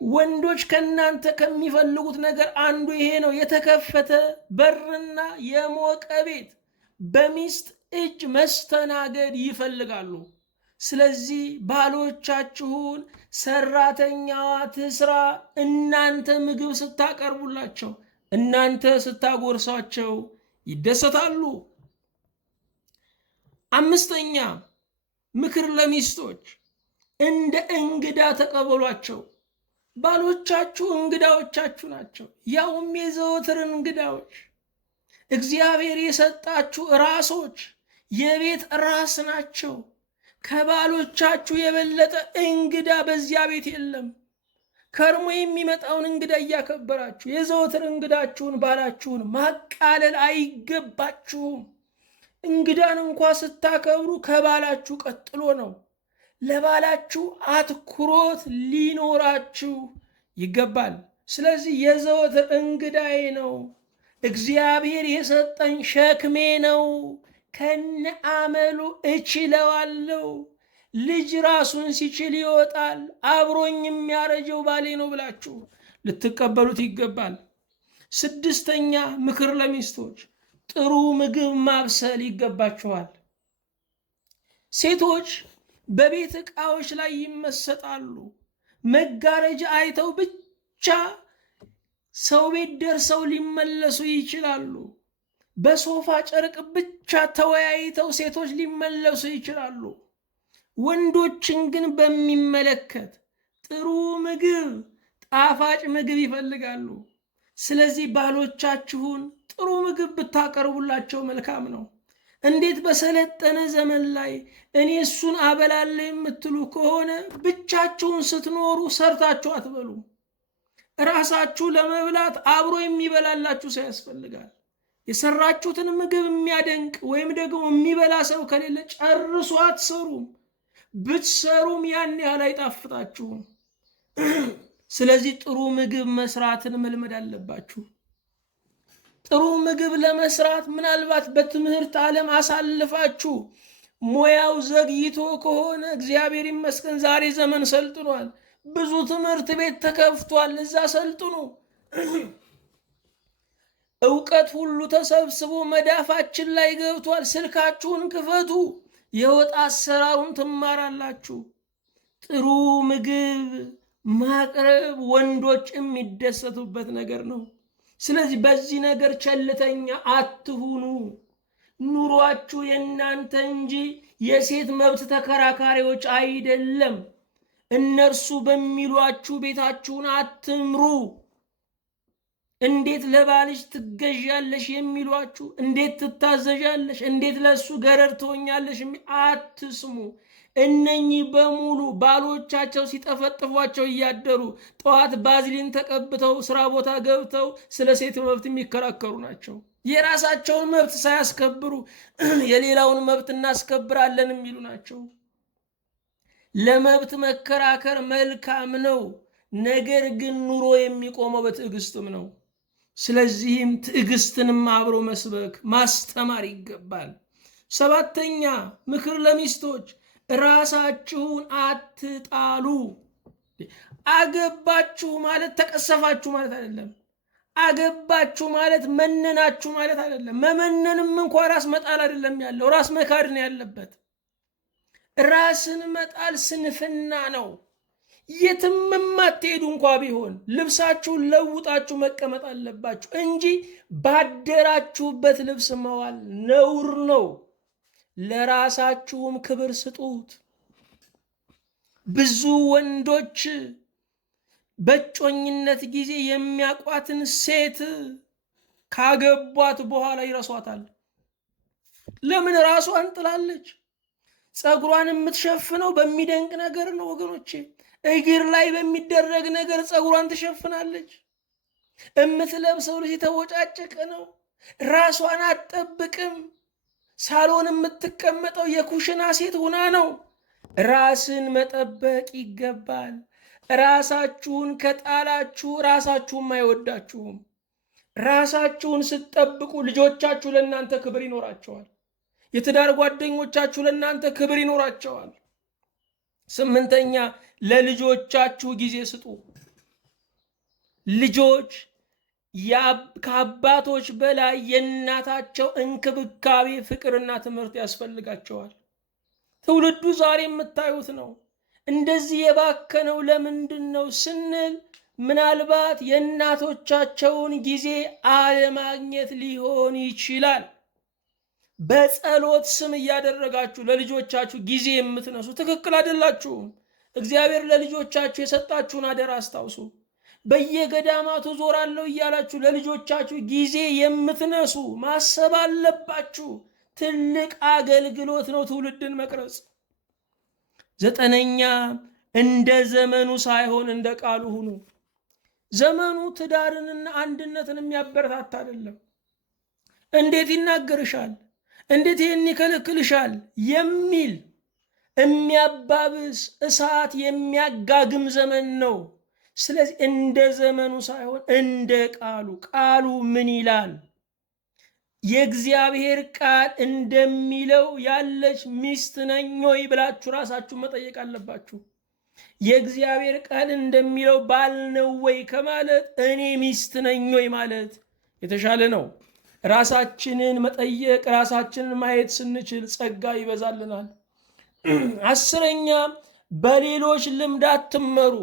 ወንዶች ከእናንተ ከሚፈልጉት ነገር አንዱ ይሄ ነው። የተከፈተ በርና የሞቀ ቤት በሚስት እጅ መስተናገድ ይፈልጋሉ። ስለዚህ ባሎቻችሁን ሰራተኛዋ ትስራ፣ እናንተ ምግብ ስታቀርቡላቸው፣ እናንተ ስታጎርሷቸው ይደሰታሉ። አምስተኛ ምክር ለሚስቶች፣ እንደ እንግዳ ተቀበሏቸው። ባሎቻችሁ እንግዳዎቻችሁ ናቸው፣ ያውም የዘወትር እንግዳዎች። እግዚአብሔር የሰጣችሁ ራሶች የቤት ራስ ናቸው። ከባሎቻችሁ የበለጠ እንግዳ በዚያ ቤት የለም። ከርሞ የሚመጣውን እንግዳ እያከበራችሁ የዘወትር እንግዳችሁን ባላችሁን ማቃለል አይገባችሁም። እንግዳን እንኳ ስታከብሩ ከባላችሁ ቀጥሎ ነው። ለባላችሁ አትኩሮት ሊኖራችሁ ይገባል። ስለዚህ የዘወትር እንግዳዬ ነው፣ እግዚአብሔር የሰጠኝ ሸክሜ ነው፣ ከነ አመሉ እችለዋለሁ፣ ልጅ ራሱን ሲችል ይወጣል፣ አብሮኝ የሚያረጀው ባሌ ነው ብላችሁ ልትቀበሉት ይገባል። ስድስተኛ ምክር ለሚስቶች፣ ጥሩ ምግብ ማብሰል ይገባችኋል። ሴቶች በቤት ዕቃዎች ላይ ይመሰጣሉ። መጋረጃ አይተው ብቻ ሰው ቤት ደርሰው ሊመለሱ ይችላሉ። በሶፋ ጨርቅ ብቻ ተወያይተው ሴቶች ሊመለሱ ይችላሉ። ወንዶችን ግን በሚመለከት ጥሩ ምግብ፣ ጣፋጭ ምግብ ይፈልጋሉ። ስለዚህ ባሎቻችሁን ጥሩ ምግብ ብታቀርቡላቸው መልካም ነው። እንዴት በሰለጠነ ዘመን ላይ እኔ እሱን አበላለ የምትሉ ከሆነ ብቻችሁን ስትኖሩ ሰርታችሁ አትበሉ። ራሳችሁ ለመብላት አብሮ የሚበላላችሁ ሰው ያስፈልጋል። የሰራችሁትን ምግብ የሚያደንቅ ወይም ደግሞ የሚበላ ሰው ከሌለ ጨርሶ አትሰሩም። ብትሰሩም ያን ያህል አይጣፍጣችሁም። ስለዚህ ጥሩ ምግብ መስራትን መልመድ አለባችሁ። ጥሩ ምግብ ለመስራት ምናልባት በትምህርት ዓለም አሳልፋችሁ ሙያው ዘግይቶ ከሆነ እግዚአብሔር ይመስገን ዛሬ ዘመን ሰልጥኗል። ብዙ ትምህርት ቤት ተከፍቷል። እዛ ሰልጥኑ። ዕውቀት ሁሉ ተሰብስቦ መዳፋችን ላይ ገብቷል። ስልካችሁን ክፈቱ፣ የወጥ አሰራሩን ትማራላችሁ። ጥሩ ምግብ ማቅረብ ወንዶች የሚደሰቱበት ነገር ነው። ስለዚህ በዚህ ነገር ቸልተኛ አትሁኑ። ኑሯችሁ የእናንተ እንጂ የሴት መብት ተከራካሪዎች አይደለም። እነርሱ በሚሏችሁ ቤታችሁን አትምሩ። እንዴት ለባልሽ ትገዣለሽ የሚሏችሁ፣ እንዴት ትታዘዣለሽ፣ እንዴት ለሱ ገረድ ትሆኛለሽ አትስሙ። እነኚህ በሙሉ ባሎቻቸው ሲጠፈጥፏቸው እያደሩ ጠዋት ባዝሊን ተቀብተው ስራ ቦታ ገብተው ስለ ሴት መብት የሚከራከሩ ናቸው። የራሳቸውን መብት ሳያስከብሩ የሌላውን መብት እናስከብራለን የሚሉ ናቸው። ለመብት መከራከር መልካም ነው። ነገር ግን ኑሮ የሚቆመው በትዕግስትም ነው። ስለዚህም ትዕግስትንም አብሮ መስበክ ማስተማር ይገባል። 7ኛ ምክር ለሚስቶች ራሳችሁን አትጣሉ። አገባችሁ ማለት ተቀሰፋችሁ ማለት አይደለም። አገባችሁ ማለት መነናችሁ ማለት አይደለም። መመነንም እንኳ ራስ መጣል አይደለም ያለው፣ ራስ መካድ ነው ያለበት። ራስን መጣል ስንፍና ነው። የትም የማትሄዱ እንኳ ቢሆን ልብሳችሁን ለውጣችሁ መቀመጥ አለባችሁ እንጂ ባደራችሁበት ልብስ መዋል ነውር ነው። ለራሳችሁም ክብር ስጡት። ብዙ ወንዶች በጮኝነት ጊዜ የሚያቋትን ሴት ካገቧት በኋላ ይረሷታል። ለምን? ራሷን ጥላለች። ፀጉሯን የምትሸፍነው በሚደንቅ ነገር ነው ወገኖቼ። እግር ላይ በሚደረግ ነገር ፀጉሯን ትሸፍናለች። የምትለብሰው ልጅ የተወጫጨቀ ነው። ራሷን አትጠብቅም። ሳሎን የምትቀመጠው የኩሽና ሴት ሆና ነው። ራስን መጠበቅ ይገባል። ራሳችሁን ከጣላችሁ ራሳችሁም አይወዳችሁም። ራሳችሁን ስትጠብቁ ልጆቻችሁ ለእናንተ ክብር ይኖራቸዋል። የትዳር ጓደኞቻችሁ ለእናንተ ክብር ይኖራቸዋል። 8ኛ ለልጆቻችሁ ጊዜ ስጡ። ልጆች ከአባቶች በላይ የእናታቸው እንክብካቤ፣ ፍቅርና ትምህርት ያስፈልጋቸዋል። ትውልዱ ዛሬ የምታዩት ነው። እንደዚህ የባከነው ለምንድን ነው ስንል ምናልባት የእናቶቻቸውን ጊዜ አለማግኘት ሊሆን ይችላል። በጸሎት ስም እያደረጋችሁ ለልጆቻችሁ ጊዜ የምትነሱ ትክክል አይደላችሁም። እግዚአብሔር ለልጆቻችሁ የሰጣችሁን አደራ አስታውሱ። በየገዳማቱ ዞራለሁ እያላችሁ ለልጆቻችሁ ጊዜ የምትነሱ ማሰብ አለባችሁ። ትልቅ አገልግሎት ነው ትውልድን መቅረጽ። 9ኛ እንደ ዘመኑ ሳይሆን እንደ ቃሉ ሁኑ። ዘመኑ ትዳርንና አንድነትን የሚያበረታታ አይደለም። እንዴት ይናገርሻል፣ እንዴት ይህን ይከለክልሻል የሚል የሚያባብስ እሳት የሚያጋግም ዘመን ነው። ስለዚህ እንደ ዘመኑ ሳይሆን እንደ ቃሉ። ቃሉ ምን ይላል? የእግዚአብሔር ቃል እንደሚለው ያለች ሚስት ነኝ ወይ ብላችሁ ራሳችሁ መጠየቅ አለባችሁ። የእግዚአብሔር ቃል እንደሚለው ባል ነው ወይ ከማለት እኔ ሚስት ነኝ ወይ ማለት የተሻለ ነው። ራሳችንን መጠየቅ፣ ራሳችንን ማየት ስንችል ጸጋ ይበዛልናል። 10ኛ በሌሎች ልምድ አትመሩ።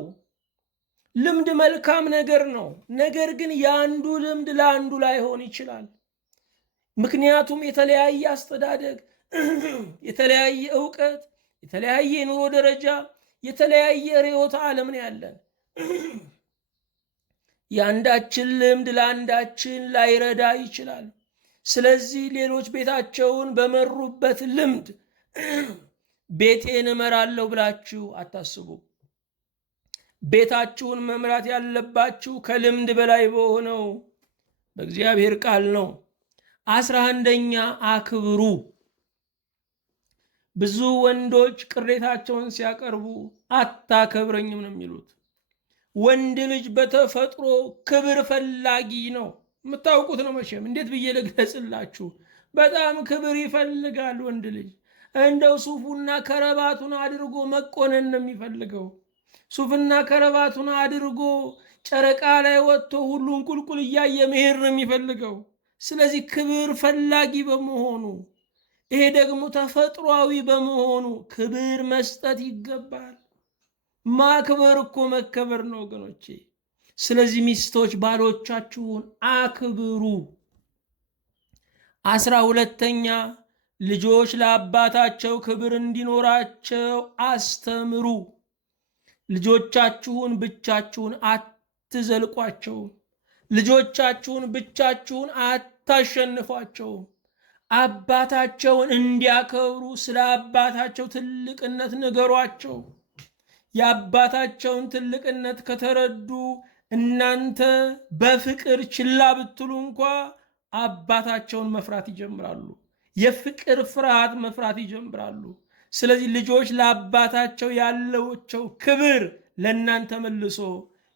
ልምድ መልካም ነገር ነው። ነገር ግን የአንዱ ልምድ ለአንዱ ላይሆን ይችላል። ምክንያቱም የተለያየ አስተዳደግ፣ የተለያየ እውቀት፣ የተለያየ የኑሮ ደረጃ፣ የተለያየ ርዕዮተ ዓለም ነው ያለን። የአንዳችን ልምድ ለአንዳችን ላይረዳ ይችላል። ስለዚህ ሌሎች ቤታቸውን በመሩበት ልምድ ቤቴን እመራለሁ ብላችሁ አታስቡ። ቤታችሁን መምራት ያለባችሁ ከልምድ በላይ በሆነው በእግዚአብሔር ቃል ነው። 11ኛ አክብሩ። ብዙ ወንዶች ቅሬታቸውን ሲያቀርቡ አታከብረኝም ነው የሚሉት። ወንድ ልጅ በተፈጥሮ ክብር ፈላጊ ነው። የምታውቁት ነው መቼም። እንዴት ብዬ ልግለጽላችሁ? በጣም ክብር ይፈልጋል ወንድ ልጅ። እንደው ሱፉና ከረባቱን አድርጎ መቆነን ነው የሚፈልገው። ሱፍና ከረባቱን አድርጎ ጨረቃ ላይ ወጥቶ ሁሉን ቁልቁል እያየ መሄድ ነው የሚፈልገው። ስለዚህ ክብር ፈላጊ በመሆኑ ይሄ ደግሞ ተፈጥሯዊ በመሆኑ ክብር መስጠት ይገባል። ማክበር እኮ መከበር ነው ወገኖቼ። ስለዚህ ሚስቶች ባሎቻችሁን አክብሩ። 12ኛ ልጆች ለአባታቸው ክብር እንዲኖራቸው አስተምሩ። ልጆቻችሁን ብቻችሁን አትዘልቋቸው። ልጆቻችሁን ብቻችሁን አታሸንፏቸው። አባታቸውን እንዲያከብሩ ስለ አባታቸው ትልቅነት ንገሯቸው። የአባታቸውን ትልቅነት ከተረዱ እናንተ በፍቅር ችላ ብትሉ እንኳ አባታቸውን መፍራት ይጀምራሉ። የፍቅር ፍርሃት መፍራት ይጀምራሉ። ስለዚህ ልጆች ለአባታቸው ያላቸው ክብር ለእናንተ መልሶ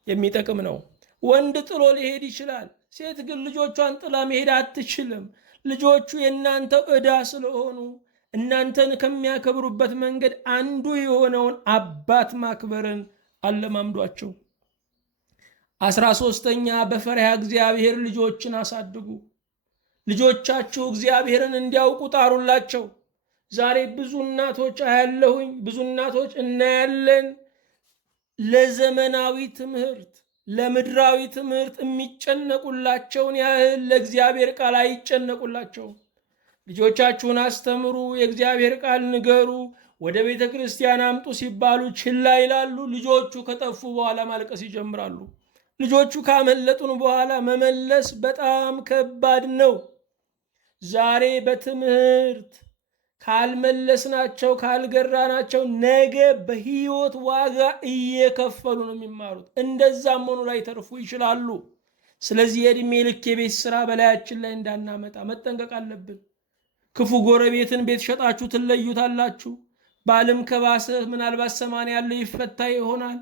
የሚጠቅም ነው። ወንድ ጥሎ ሊሄድ ይችላል። ሴት ግን ልጆቿን ጥላ መሄድ አትችልም። ልጆቹ የእናንተ ዕዳ ስለሆኑ እናንተን ከሚያከብሩበት መንገድ አንዱ የሆነውን አባት ማክበርን አለማምዷቸው። 13ኛ በፈሪሃ እግዚአብሔር ልጆችን አሳድጉ። ልጆቻችሁ እግዚአብሔርን እንዲያውቁ ጣሩላቸው። ዛሬ ብዙ እናቶች አያለሁኝ፣ ብዙ እናቶች እናያለን። ለዘመናዊ ትምህርት ለምድራዊ ትምህርት የሚጨነቁላቸውን ያህል ለእግዚአብሔር ቃል አይጨነቁላቸውም። ልጆቻችሁን አስተምሩ፣ የእግዚአብሔር ቃል ንገሩ፣ ወደ ቤተ ክርስቲያን አምጡ ሲባሉ ችላ ይላሉ። ልጆቹ ከጠፉ በኋላ ማልቀስ ይጀምራሉ። ልጆቹ ካመለጡን በኋላ መመለስ በጣም ከባድ ነው። ዛሬ በትምህርት ካልመለስናቸው ካልገራናቸው ነገ በሕይወት ዋጋ እየከፈሉ ነው የሚማሩት። እንደዛም ሆኖ ላይ ተርፉ ይችላሉ። ስለዚህ የዕድሜ ልክ የቤት ስራ በላያችን ላይ እንዳናመጣ መጠንቀቅ አለብን። ክፉ ጎረቤትን ቤት ሸጣችሁ ትለዩታላችሁ። ባልም ከባሰ ምናልባት 80 ያለው ይፈታ ይሆናል።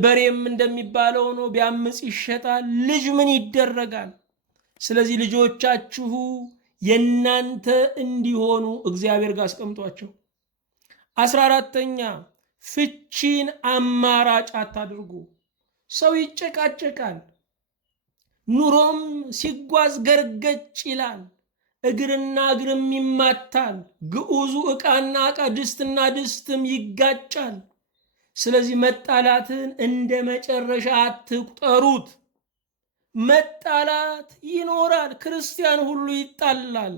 በሬም እንደሚባለው ነው፣ ቢያምፅ ይሸጣል። ልጅ ምን ይደረጋል? ስለዚህ ልጆቻችሁ የናንተ እንዲሆኑ እግዚአብሔር ጋር አስቀምጧቸው። 14ኛ ፍቺን አማራጭ አታድርጉ። ሰው ይጨቃጨቃል፣ ኑሮም ሲጓዝ ገርገጭ ይላል፣ እግርና እግርም ይማታል፣ ግዑዙ ዕቃና ዕቃ ድስትና ድስትም ይጋጫል። ስለዚህ መጣላትን እንደ መጨረሻ አትቁጠሩት። መጣላት ይኖራል፣ ክርስቲያን ሁሉ ይጣላል።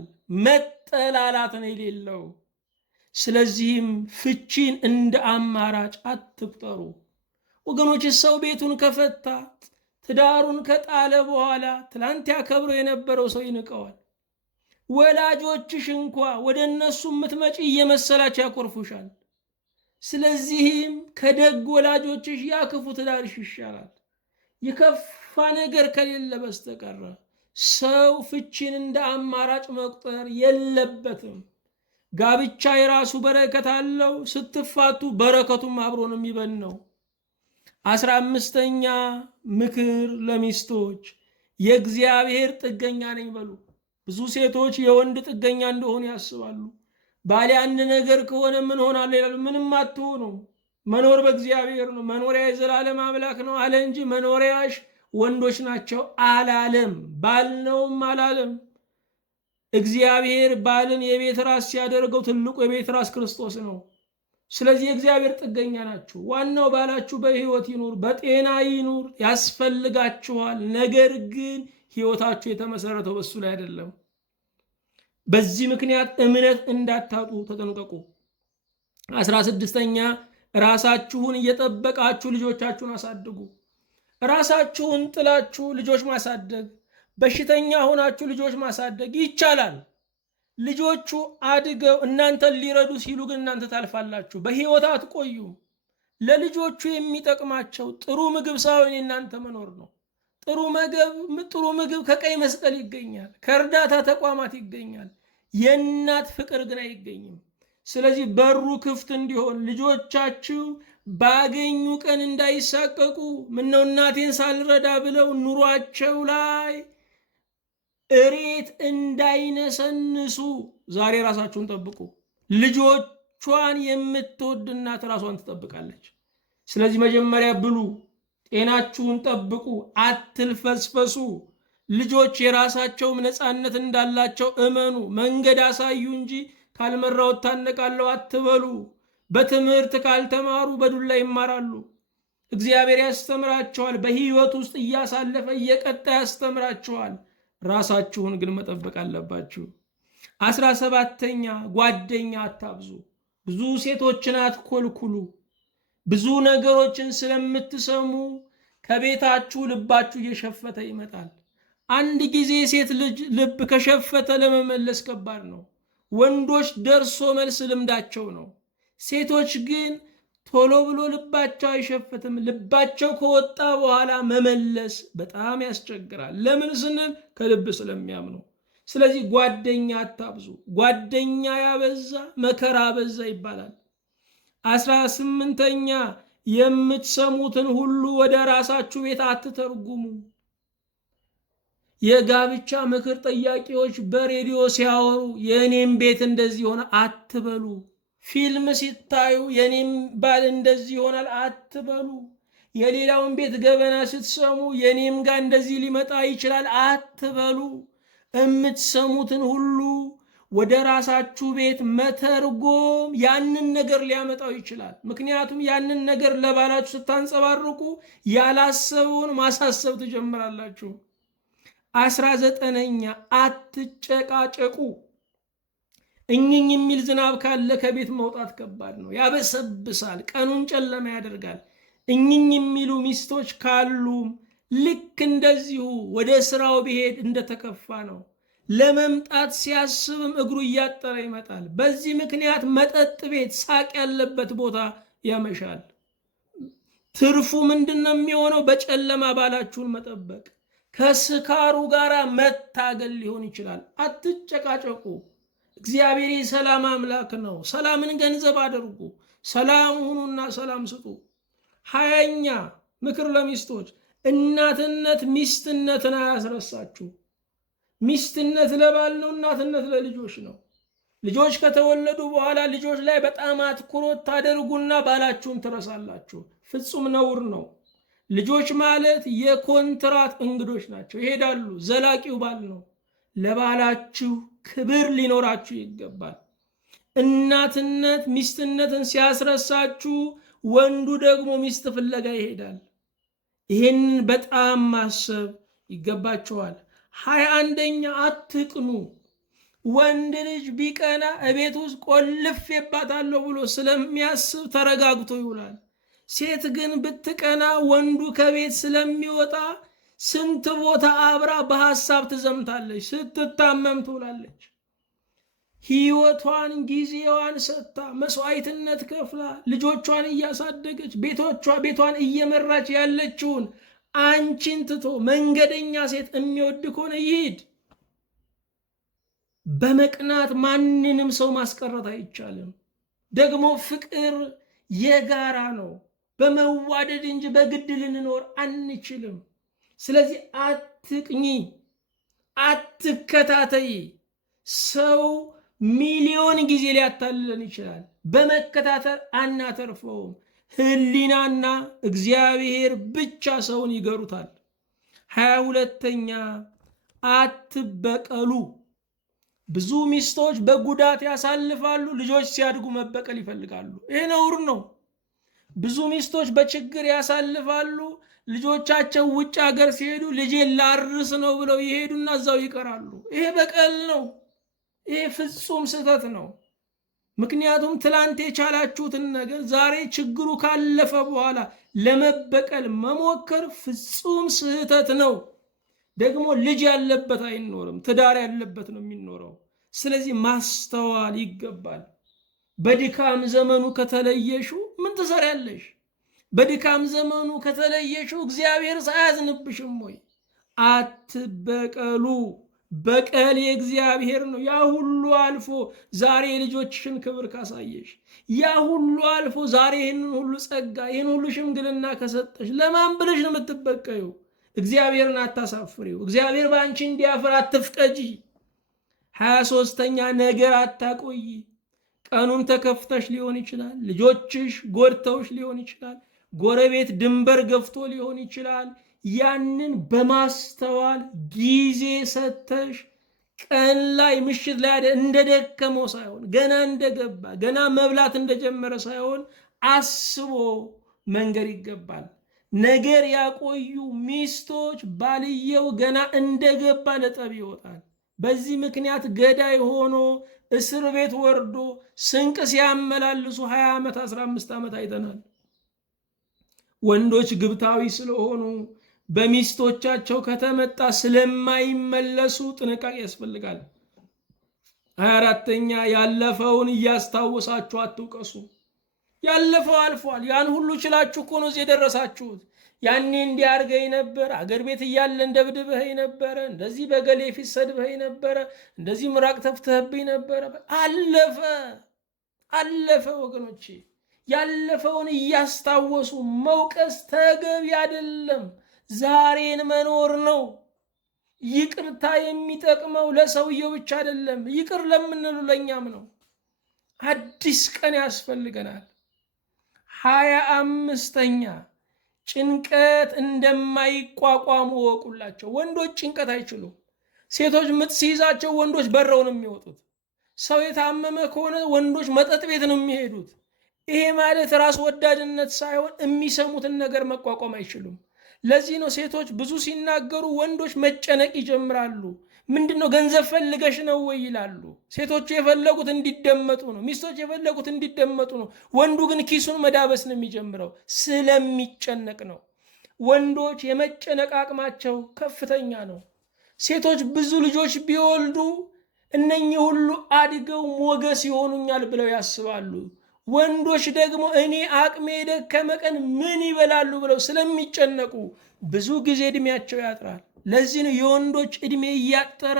መጠላላት ነው የሌለው። ስለዚህም ፍቺን እንደ አማራጭ አትቁጠሩ ወገኖች። ሰው ቤቱን ከፈታ ትዳሩን ከጣለ በኋላ ትላንት ያከብረው የነበረው ሰው ይንቀዋል። ወላጆችሽ እንኳ ወደ እነሱ የምትመጪ እየመሰላቸው ያኮርፉሻል። ስለዚህም ከደግ ወላጆችሽ ያክፉ ትዳርሽ ይሻላል። የከፋ ነገር ከሌለ በስተቀር ሰው ፍቺን እንደ አማራጭ መቁጠር የለበትም። ጋብቻ የራሱ በረከት አለው። ስትፋቱ በረከቱም አብሮ ነው የሚበነው። 15ኛ ምክር ለሚስቶች የእግዚአብሔር ጥገኛ ነኝ በሉ። ብዙ ሴቶች የወንድ ጥገኛ እንደሆኑ ያስባሉ። ባሌ አንድ ነገር ከሆነ ምን ሆናለሁ ይላሉ። ምንም አትሆኑ። መኖር በእግዚአብሔር ነው። መኖሪያ የዘላለም አምላክ ነው አለ እንጂ መኖሪያሽ ወንዶች ናቸው አላለም። ባል ነውም አላለም። እግዚአብሔር ባልን የቤት ራስ ሲያደርገው ትልቁ የቤት ራስ ክርስቶስ ነው። ስለዚህ የእግዚአብሔር ጥገኛ ናችሁ። ዋናው ባላችሁ በሕይወት ይኑር፣ በጤና ይኑር፣ ያስፈልጋችኋል። ነገር ግን ሕይወታችሁ የተመሰረተው በሱ ላይ አይደለም። በዚህ ምክንያት እምነት እንዳታጡ ተጠንቀቁ። 16ኛ ራሳችሁን እየጠበቃችሁ ልጆቻችሁን አሳድጉ። ራሳችሁን ጥላችሁ ልጆች ማሳደግ፣ በሽተኛ ሆናችሁ ልጆች ማሳደግ ይቻላል። ልጆቹ አድገው እናንተን ሊረዱ ሲሉ ግን እናንተ ታልፋላችሁ፣ በሕይወት አትቆዩም። ለልጆቹ የሚጠቅማቸው ጥሩ ምግብ ሳይሆን የእናንተ መኖር ነው። ጥሩ ምግብ ከቀይ መስቀል ይገኛል፣ ከእርዳታ ተቋማት ይገኛል። የእናት ፍቅር ግን አይገኝም። ስለዚህ በሩ ክፍት እንዲሆን ልጆቻችሁ ባገኙ ቀን እንዳይሳቀቁ፣ ምነው እናቴን ሳልረዳ ብለው ኑሯቸው ላይ እሬት እንዳይነሰንሱ ዛሬ ራሳችሁን ጠብቁ። ልጆቿን የምትወድ እናት ራሷን ትጠብቃለች። ስለዚህ መጀመሪያ ብሉ፣ ጤናችሁን ጠብቁ፣ አትልፈስፈሱ። ልጆች የራሳቸውም ነፃነት እንዳላቸው እመኑ። መንገድ አሳዩ እንጂ ካልመራው እታነቃለሁ አትበሉ። በትምህርት ካልተማሩ በዱላ ይማራሉ። እግዚአብሔር ያስተምራቸዋል። በሕይወት ውስጥ እያሳለፈ እየቀጣ ያስተምራቸዋል። ራሳችሁን ግን መጠበቅ አለባችሁ። 17ኛ ጓደኛ አታብዙ። ብዙ ሴቶችን አትኮልኩሉ። ብዙ ነገሮችን ስለምትሰሙ ከቤታችሁ ልባችሁ እየሸፈተ ይመጣል። አንድ ጊዜ ሴት ልጅ ልብ ከሸፈተ ለመመለስ ከባድ ነው። ወንዶች ደርሶ መልስ ልምዳቸው ነው። ሴቶች ግን ቶሎ ብሎ ልባቸው አይሸፍትም። ልባቸው ከወጣ በኋላ መመለስ በጣም ያስቸግራል። ለምን ስንል ከልብ ስለሚያምኑ። ስለዚህ ጓደኛ አታብዙ። ጓደኛ ያበዛ መከራ አበዛ ይባላል። 18ኛ የምትሰሙትን ሁሉ ወደ ራሳችሁ ቤት አትተርጉሙ። የጋብቻ ምክር ጠያቂዎች በሬዲዮ ሲያወሩ የኔም ቤት እንደዚህ ሆነ አትበሉ። ፊልም ሲታዩ የኔም ባል እንደዚህ ይሆናል አትበሉ። የሌላውን ቤት ገበና ስትሰሙ የኔም ጋር እንደዚህ ሊመጣ ይችላል አትበሉ። የምትሰሙትን ሁሉ ወደ ራሳችሁ ቤት መተርጎም ያንን ነገር ሊያመጣው ይችላል። ምክንያቱም ያንን ነገር ለባላችሁ ስታንጸባርቁ ያላሰበውን ማሳሰብ ትጀምራላችሁ። 19ኛ አትጨቃጨቁ። እኝኝ የሚል ዝናብ ካለ ከቤት መውጣት ከባድ ነው፣ ያበሰብሳል፣ ቀኑን ጨለማ ያደርጋል። እኝኝ የሚሉ ሚስቶች ካሉም ልክ እንደዚሁ ወደ ስራው ቢሄድ እንደተከፋ ነው። ለመምጣት ሲያስብም እግሩ እያጠረ ይመጣል። በዚህ ምክንያት መጠጥ ቤት፣ ሳቅ ያለበት ቦታ ያመሻል። ትርፉ ምንድን ነው የሚሆነው? በጨለማ ባላችሁን መጠበቅ፣ ከስካሩ ጋር መታገል ሊሆን ይችላል። አትጨቃጨቁ። እግዚአብሔር የሰላም አምላክ ነው። ሰላምን ገንዘብ አድርጉ። ሰላም ሁኑና ሰላም ስጡ። 20ኛ ምክር ለሚስቶች፣ እናትነት ሚስትነትን አያስረሳችሁ። ሚስትነት ለባል ነው፣ እናትነት ለልጆች ነው። ልጆች ከተወለዱ በኋላ ልጆች ላይ በጣም አትኩሮት ታደርጉና ባላችሁን ትረሳላችሁ። ፍጹም ነውር ነው። ልጆች ማለት የኮንትራት እንግዶች ናቸው፣ ይሄዳሉ። ዘላቂው ባል ነው። ለባላችሁ ክብር ሊኖራችሁ ይገባል። እናትነት ሚስትነትን ሲያስረሳችሁ፣ ወንዱ ደግሞ ሚስት ፍለጋ ይሄዳል። ይህንን በጣም ማሰብ ይገባቸዋል። 21ኛ አትቅኑ። ወንድ ልጅ ቢቀና እቤት ውስጥ ቆልፌባታለሁ ብሎ ስለሚያስብ ተረጋግቶ ይውላል። ሴት ግን ብትቀና ወንዱ ከቤት ስለሚወጣ ስንት ቦታ አብራ በሐሳብ ትዘምታለች፣ ስትታመም ትውላለች። ሕይወቷን ጊዜዋን ሰጥታ መስዋዕትነት ከፍላ ልጆቿን እያሳደገች ቤቷን እየመራች ያለችውን አንቺን ትቶ መንገደኛ ሴት የሚወድ ከሆነ ይሂድ። በመቅናት ማንንም ሰው ማስቀረት አይቻልም። ደግሞ ፍቅር የጋራ ነው። በመዋደድ እንጂ በግድ ልንኖር አንችልም። ስለዚህ አትቅኚ፣ አትከታተይ። ሰው ሚሊዮን ጊዜ ሊያታልለን ይችላል። በመከታተል አናተርፈውም። ሕሊናና እግዚአብሔር ብቻ ሰውን ይገሩታል። 22ኛ አትበቀሉ። ብዙ ሚስቶች በጉዳት ያሳልፋሉ፣ ልጆች ሲያድጉ መበቀል ይፈልጋሉ። ይሄ ነውር ነው። ብዙ ሚስቶች በችግር ያሳልፋሉ፣ ልጆቻቸው ውጭ ሀገር ሲሄዱ ልጄን ላርስ ነው ብለው ይሄዱና እዛው ይቀራሉ። ይሄ በቀል ነው። ይሄ ፍጹም ስህተት ነው። ምክንያቱም ትላንት የቻላችሁትን ነገር ዛሬ ችግሩ ካለፈ በኋላ ለመበቀል መሞከር ፍጹም ስህተት ነው። ደግሞ ልጅ ያለበት አይኖርም፣ ትዳር ያለበት ነው የሚኖረው። ስለዚህ ማስተዋል ይገባል። በድካም ዘመኑ ከተለየሹ ምን ትሰሪያለሽ? በድካም ዘመኑ ከተለየሹ እግዚአብሔር ሳያዝንብሽም ወይ? አትበቀሉ። በቀል የእግዚአብሔር ነው። ያ ሁሉ አልፎ ዛሬ የልጆችሽን ክብር ካሳየሽ፣ ያ ሁሉ አልፎ ዛሬ ይህንን ሁሉ ጸጋ ይህን ሁሉ ሽምግልና ከሰጠሽ ለማን ብለሽ ነው የምትበቀዩ? እግዚአብሔርን አታሳፍሪው። እግዚአብሔር በአንቺ እንዲያፍር አትፍቀጂ። 23ኛ ነገር አታቆይ። ቀኑን ተከፍተሽ ሊሆን ይችላል። ልጆችሽ ጎድተውሽ ሊሆን ይችላል። ጎረቤት ድንበር ገፍቶ ሊሆን ይችላል። ያንን በማስተዋል ጊዜ ሰተሽ ቀን ላይ ምሽት ላይ እንደደከመው ሳይሆን ገና እንደገባ ገና መብላት እንደጀመረ ሳይሆን አስቦ መንገር ይገባል። ነገር ያቆዩ ሚስቶች ባልየው ገና እንደገባ ለጠብ ይወጣል። በዚህ ምክንያት ገዳይ ሆኖ እስር ቤት ወርዶ ስንቅ ሲያመላልሱ 20 ዓመት 15 ዓመት አይተናል። ወንዶች ግብታዊ ስለሆኑ በሚስቶቻቸው ከተመጣ ስለማይመለሱ ጥንቃቄ ያስፈልጋል። 24ኛ ያለፈውን እያስታወሳችሁ አትውቀሱ። ያለፈው አልፏል። ያን ሁሉ ችላችሁ እኮ ነው እዚህ የደረሳችሁት። ያኔ እንዲያርገኝ ነበር፣ አገር ቤት እያለ እንደብድበኸኝ ነበረ፣ እንደዚህ በገሌ ፊት ሰድበኸኝ ነበረ፣ እንደዚህ ምራቅ ተፍተህብኝ ነበረ። አለፈ አለፈ ወገኖቼ። ያለፈውን እያስታወሱ መውቀስ ተገቢ አይደለም። ዛሬን መኖር ነው። ይቅርታ የሚጠቅመው ለሰውየው ብቻ አይደለም፣ ይቅር ለምንሉ ለኛም ነው። አዲስ ቀን ያስፈልገናል። 25ኛ ጭንቀት እንደማይቋቋሙ ወቁላቸው። ወንዶች ጭንቀት አይችሉም። ሴቶች ምጥ ሲይዛቸው ወንዶች በረው ነው የሚወጡት። ሰው የታመመ ከሆነ ወንዶች መጠጥ ቤት ነው የሚሄዱት። ይሄ ማለት ራስ ወዳድነት ሳይሆን የሚሰሙትን ነገር መቋቋም አይችሉም። ለዚህ ነው ሴቶች ብዙ ሲናገሩ ወንዶች መጨነቅ ይጀምራሉ። ምንድነው ገንዘብ ፈልገሽ ነው ወይ ይላሉ። ሴቶቹ የፈለጉት እንዲደመጡ ነው፣ ሚስቶች የፈለጉት እንዲደመጡ ነው። ወንዱ ግን ኪሱን መዳበስ ነው የሚጀምረው፣ ስለሚጨነቅ ነው። ወንዶች የመጨነቅ አቅማቸው ከፍተኛ ነው። ሴቶች ብዙ ልጆች ቢወልዱ እነኚህ ሁሉ አድገው ሞገስ ይሆኑኛል ብለው ያስባሉ። ወንዶች ደግሞ እኔ አቅሜ የደከመ ቀን ምን ይበላሉ ብለው ስለሚጨነቁ ብዙ ጊዜ እድሜያቸው ያጥራል። ለዚህ ነው የወንዶች እድሜ እያጠረ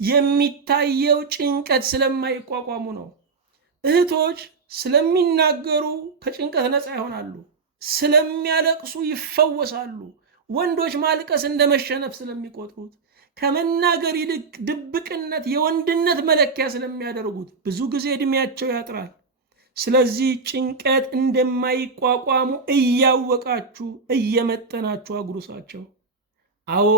የሚታየው፣ ጭንቀት ስለማይቋቋሙ ነው። እህቶች ስለሚናገሩ ከጭንቀት ነፃ ይሆናሉ፣ ስለሚያለቅሱ ይፈወሳሉ። ወንዶች ማልቀስ እንደ መሸነፍ ስለሚቆጥሩት ከመናገር ይልቅ ድብቅነት የወንድነት መለኪያ ስለሚያደርጉት ብዙ ጊዜ እድሜያቸው ያጥራል። ስለዚህ ጭንቀት እንደማይቋቋሙ እያወቃችሁ እየመጠናችሁ አጉርሳቸው። አዎ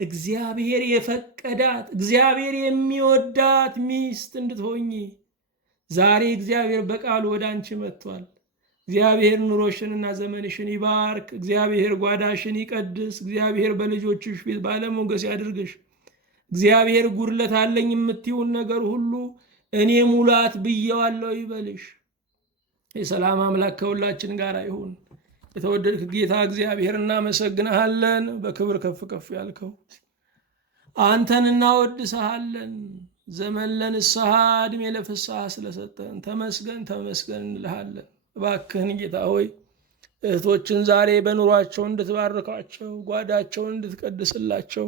እግዚአብሔር የፈቀዳት እግዚአብሔር የሚወዳት ሚስት እንድትሆኚ ዛሬ እግዚአብሔር በቃሉ ወደ አንቺ መጥቷል። እግዚአብሔር ኑሮሽንና ዘመንሽን ይባርክ። እግዚአብሔር ጓዳሽን ይቀድስ። እግዚአብሔር በልጆችሽ ፊት ባለሞገስ ያድርግሽ። እግዚአብሔር ጉድለት አለኝ የምትይውን ነገር ሁሉ እኔ ሙላት ብየዋለሁ ይበልሽ። የሰላም አምላክ ከሁላችን ጋር ይሁን። የተወደድክ ጌታ እግዚአብሔር እናመሰግንሃለን። በክብር ከፍ ከፍ ያልከው አንተን እናወድስሃለን። ዘመን ለንስሐ ዕድሜ ለፍስሐ ስለሰጠን ተመስገን ተመስገን እንልሃለን። እባክህን ጌታ ሆይ እህቶችን ዛሬ በኑሯቸው እንድትባርካቸው፣ ጓዳቸውን እንድትቀድስላቸው፣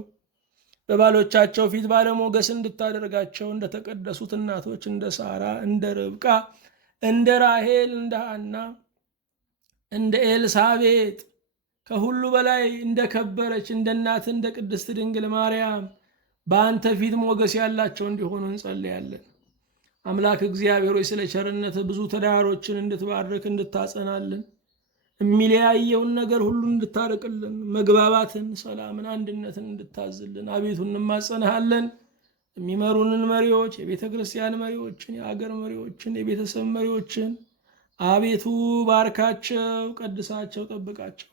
በባሎቻቸው ፊት ባለሞገስ እንድታደርጋቸው፣ እንደተቀደሱት እናቶች እንደ ሳራ፣ እንደ ርብቃ፣ እንደ ራሄል፣ እንደ ሐና፣ እንደ ኤልሳቤጥ ከሁሉ በላይ እንደ ከበረች እንደ እናት እንደ ቅድስት ድንግል ማርያም በአንተ ፊት ሞገስ ያላቸው እንዲሆኑ እንጸልያለን። አምላክ እግዚአብሔር ሆይ ስለ ቸርነት ብዙ ትዳሮችን እንድትባርክ እንድታጸናልን፣ የሚለያየውን ነገር ሁሉ እንድታርቅልን፣ መግባባትን፣ ሰላምን፣ አንድነትን እንድታዝልን አቤቱ እንማጸንሃለን። የሚመሩንን መሪዎች፣ የቤተ ክርስቲያን መሪዎችን፣ የአገር መሪዎችን፣ የቤተሰብ መሪዎችን አቤቱ ባርካቸው፣ ቀድሳቸው፣ ጠብቃቸው።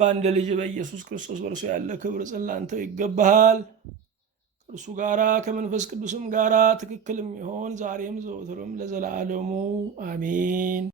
በአንድ ልጅ በኢየሱስ ክርስቶስ በእርሱ ያለ ክብር ላንተ ይገባሃል። ከእርሱ ጋራ ከመንፈስ ቅዱስም ጋራ ትክክል የሚሆን ዛሬም ዘወትርም ለዘላለሙ አሜን።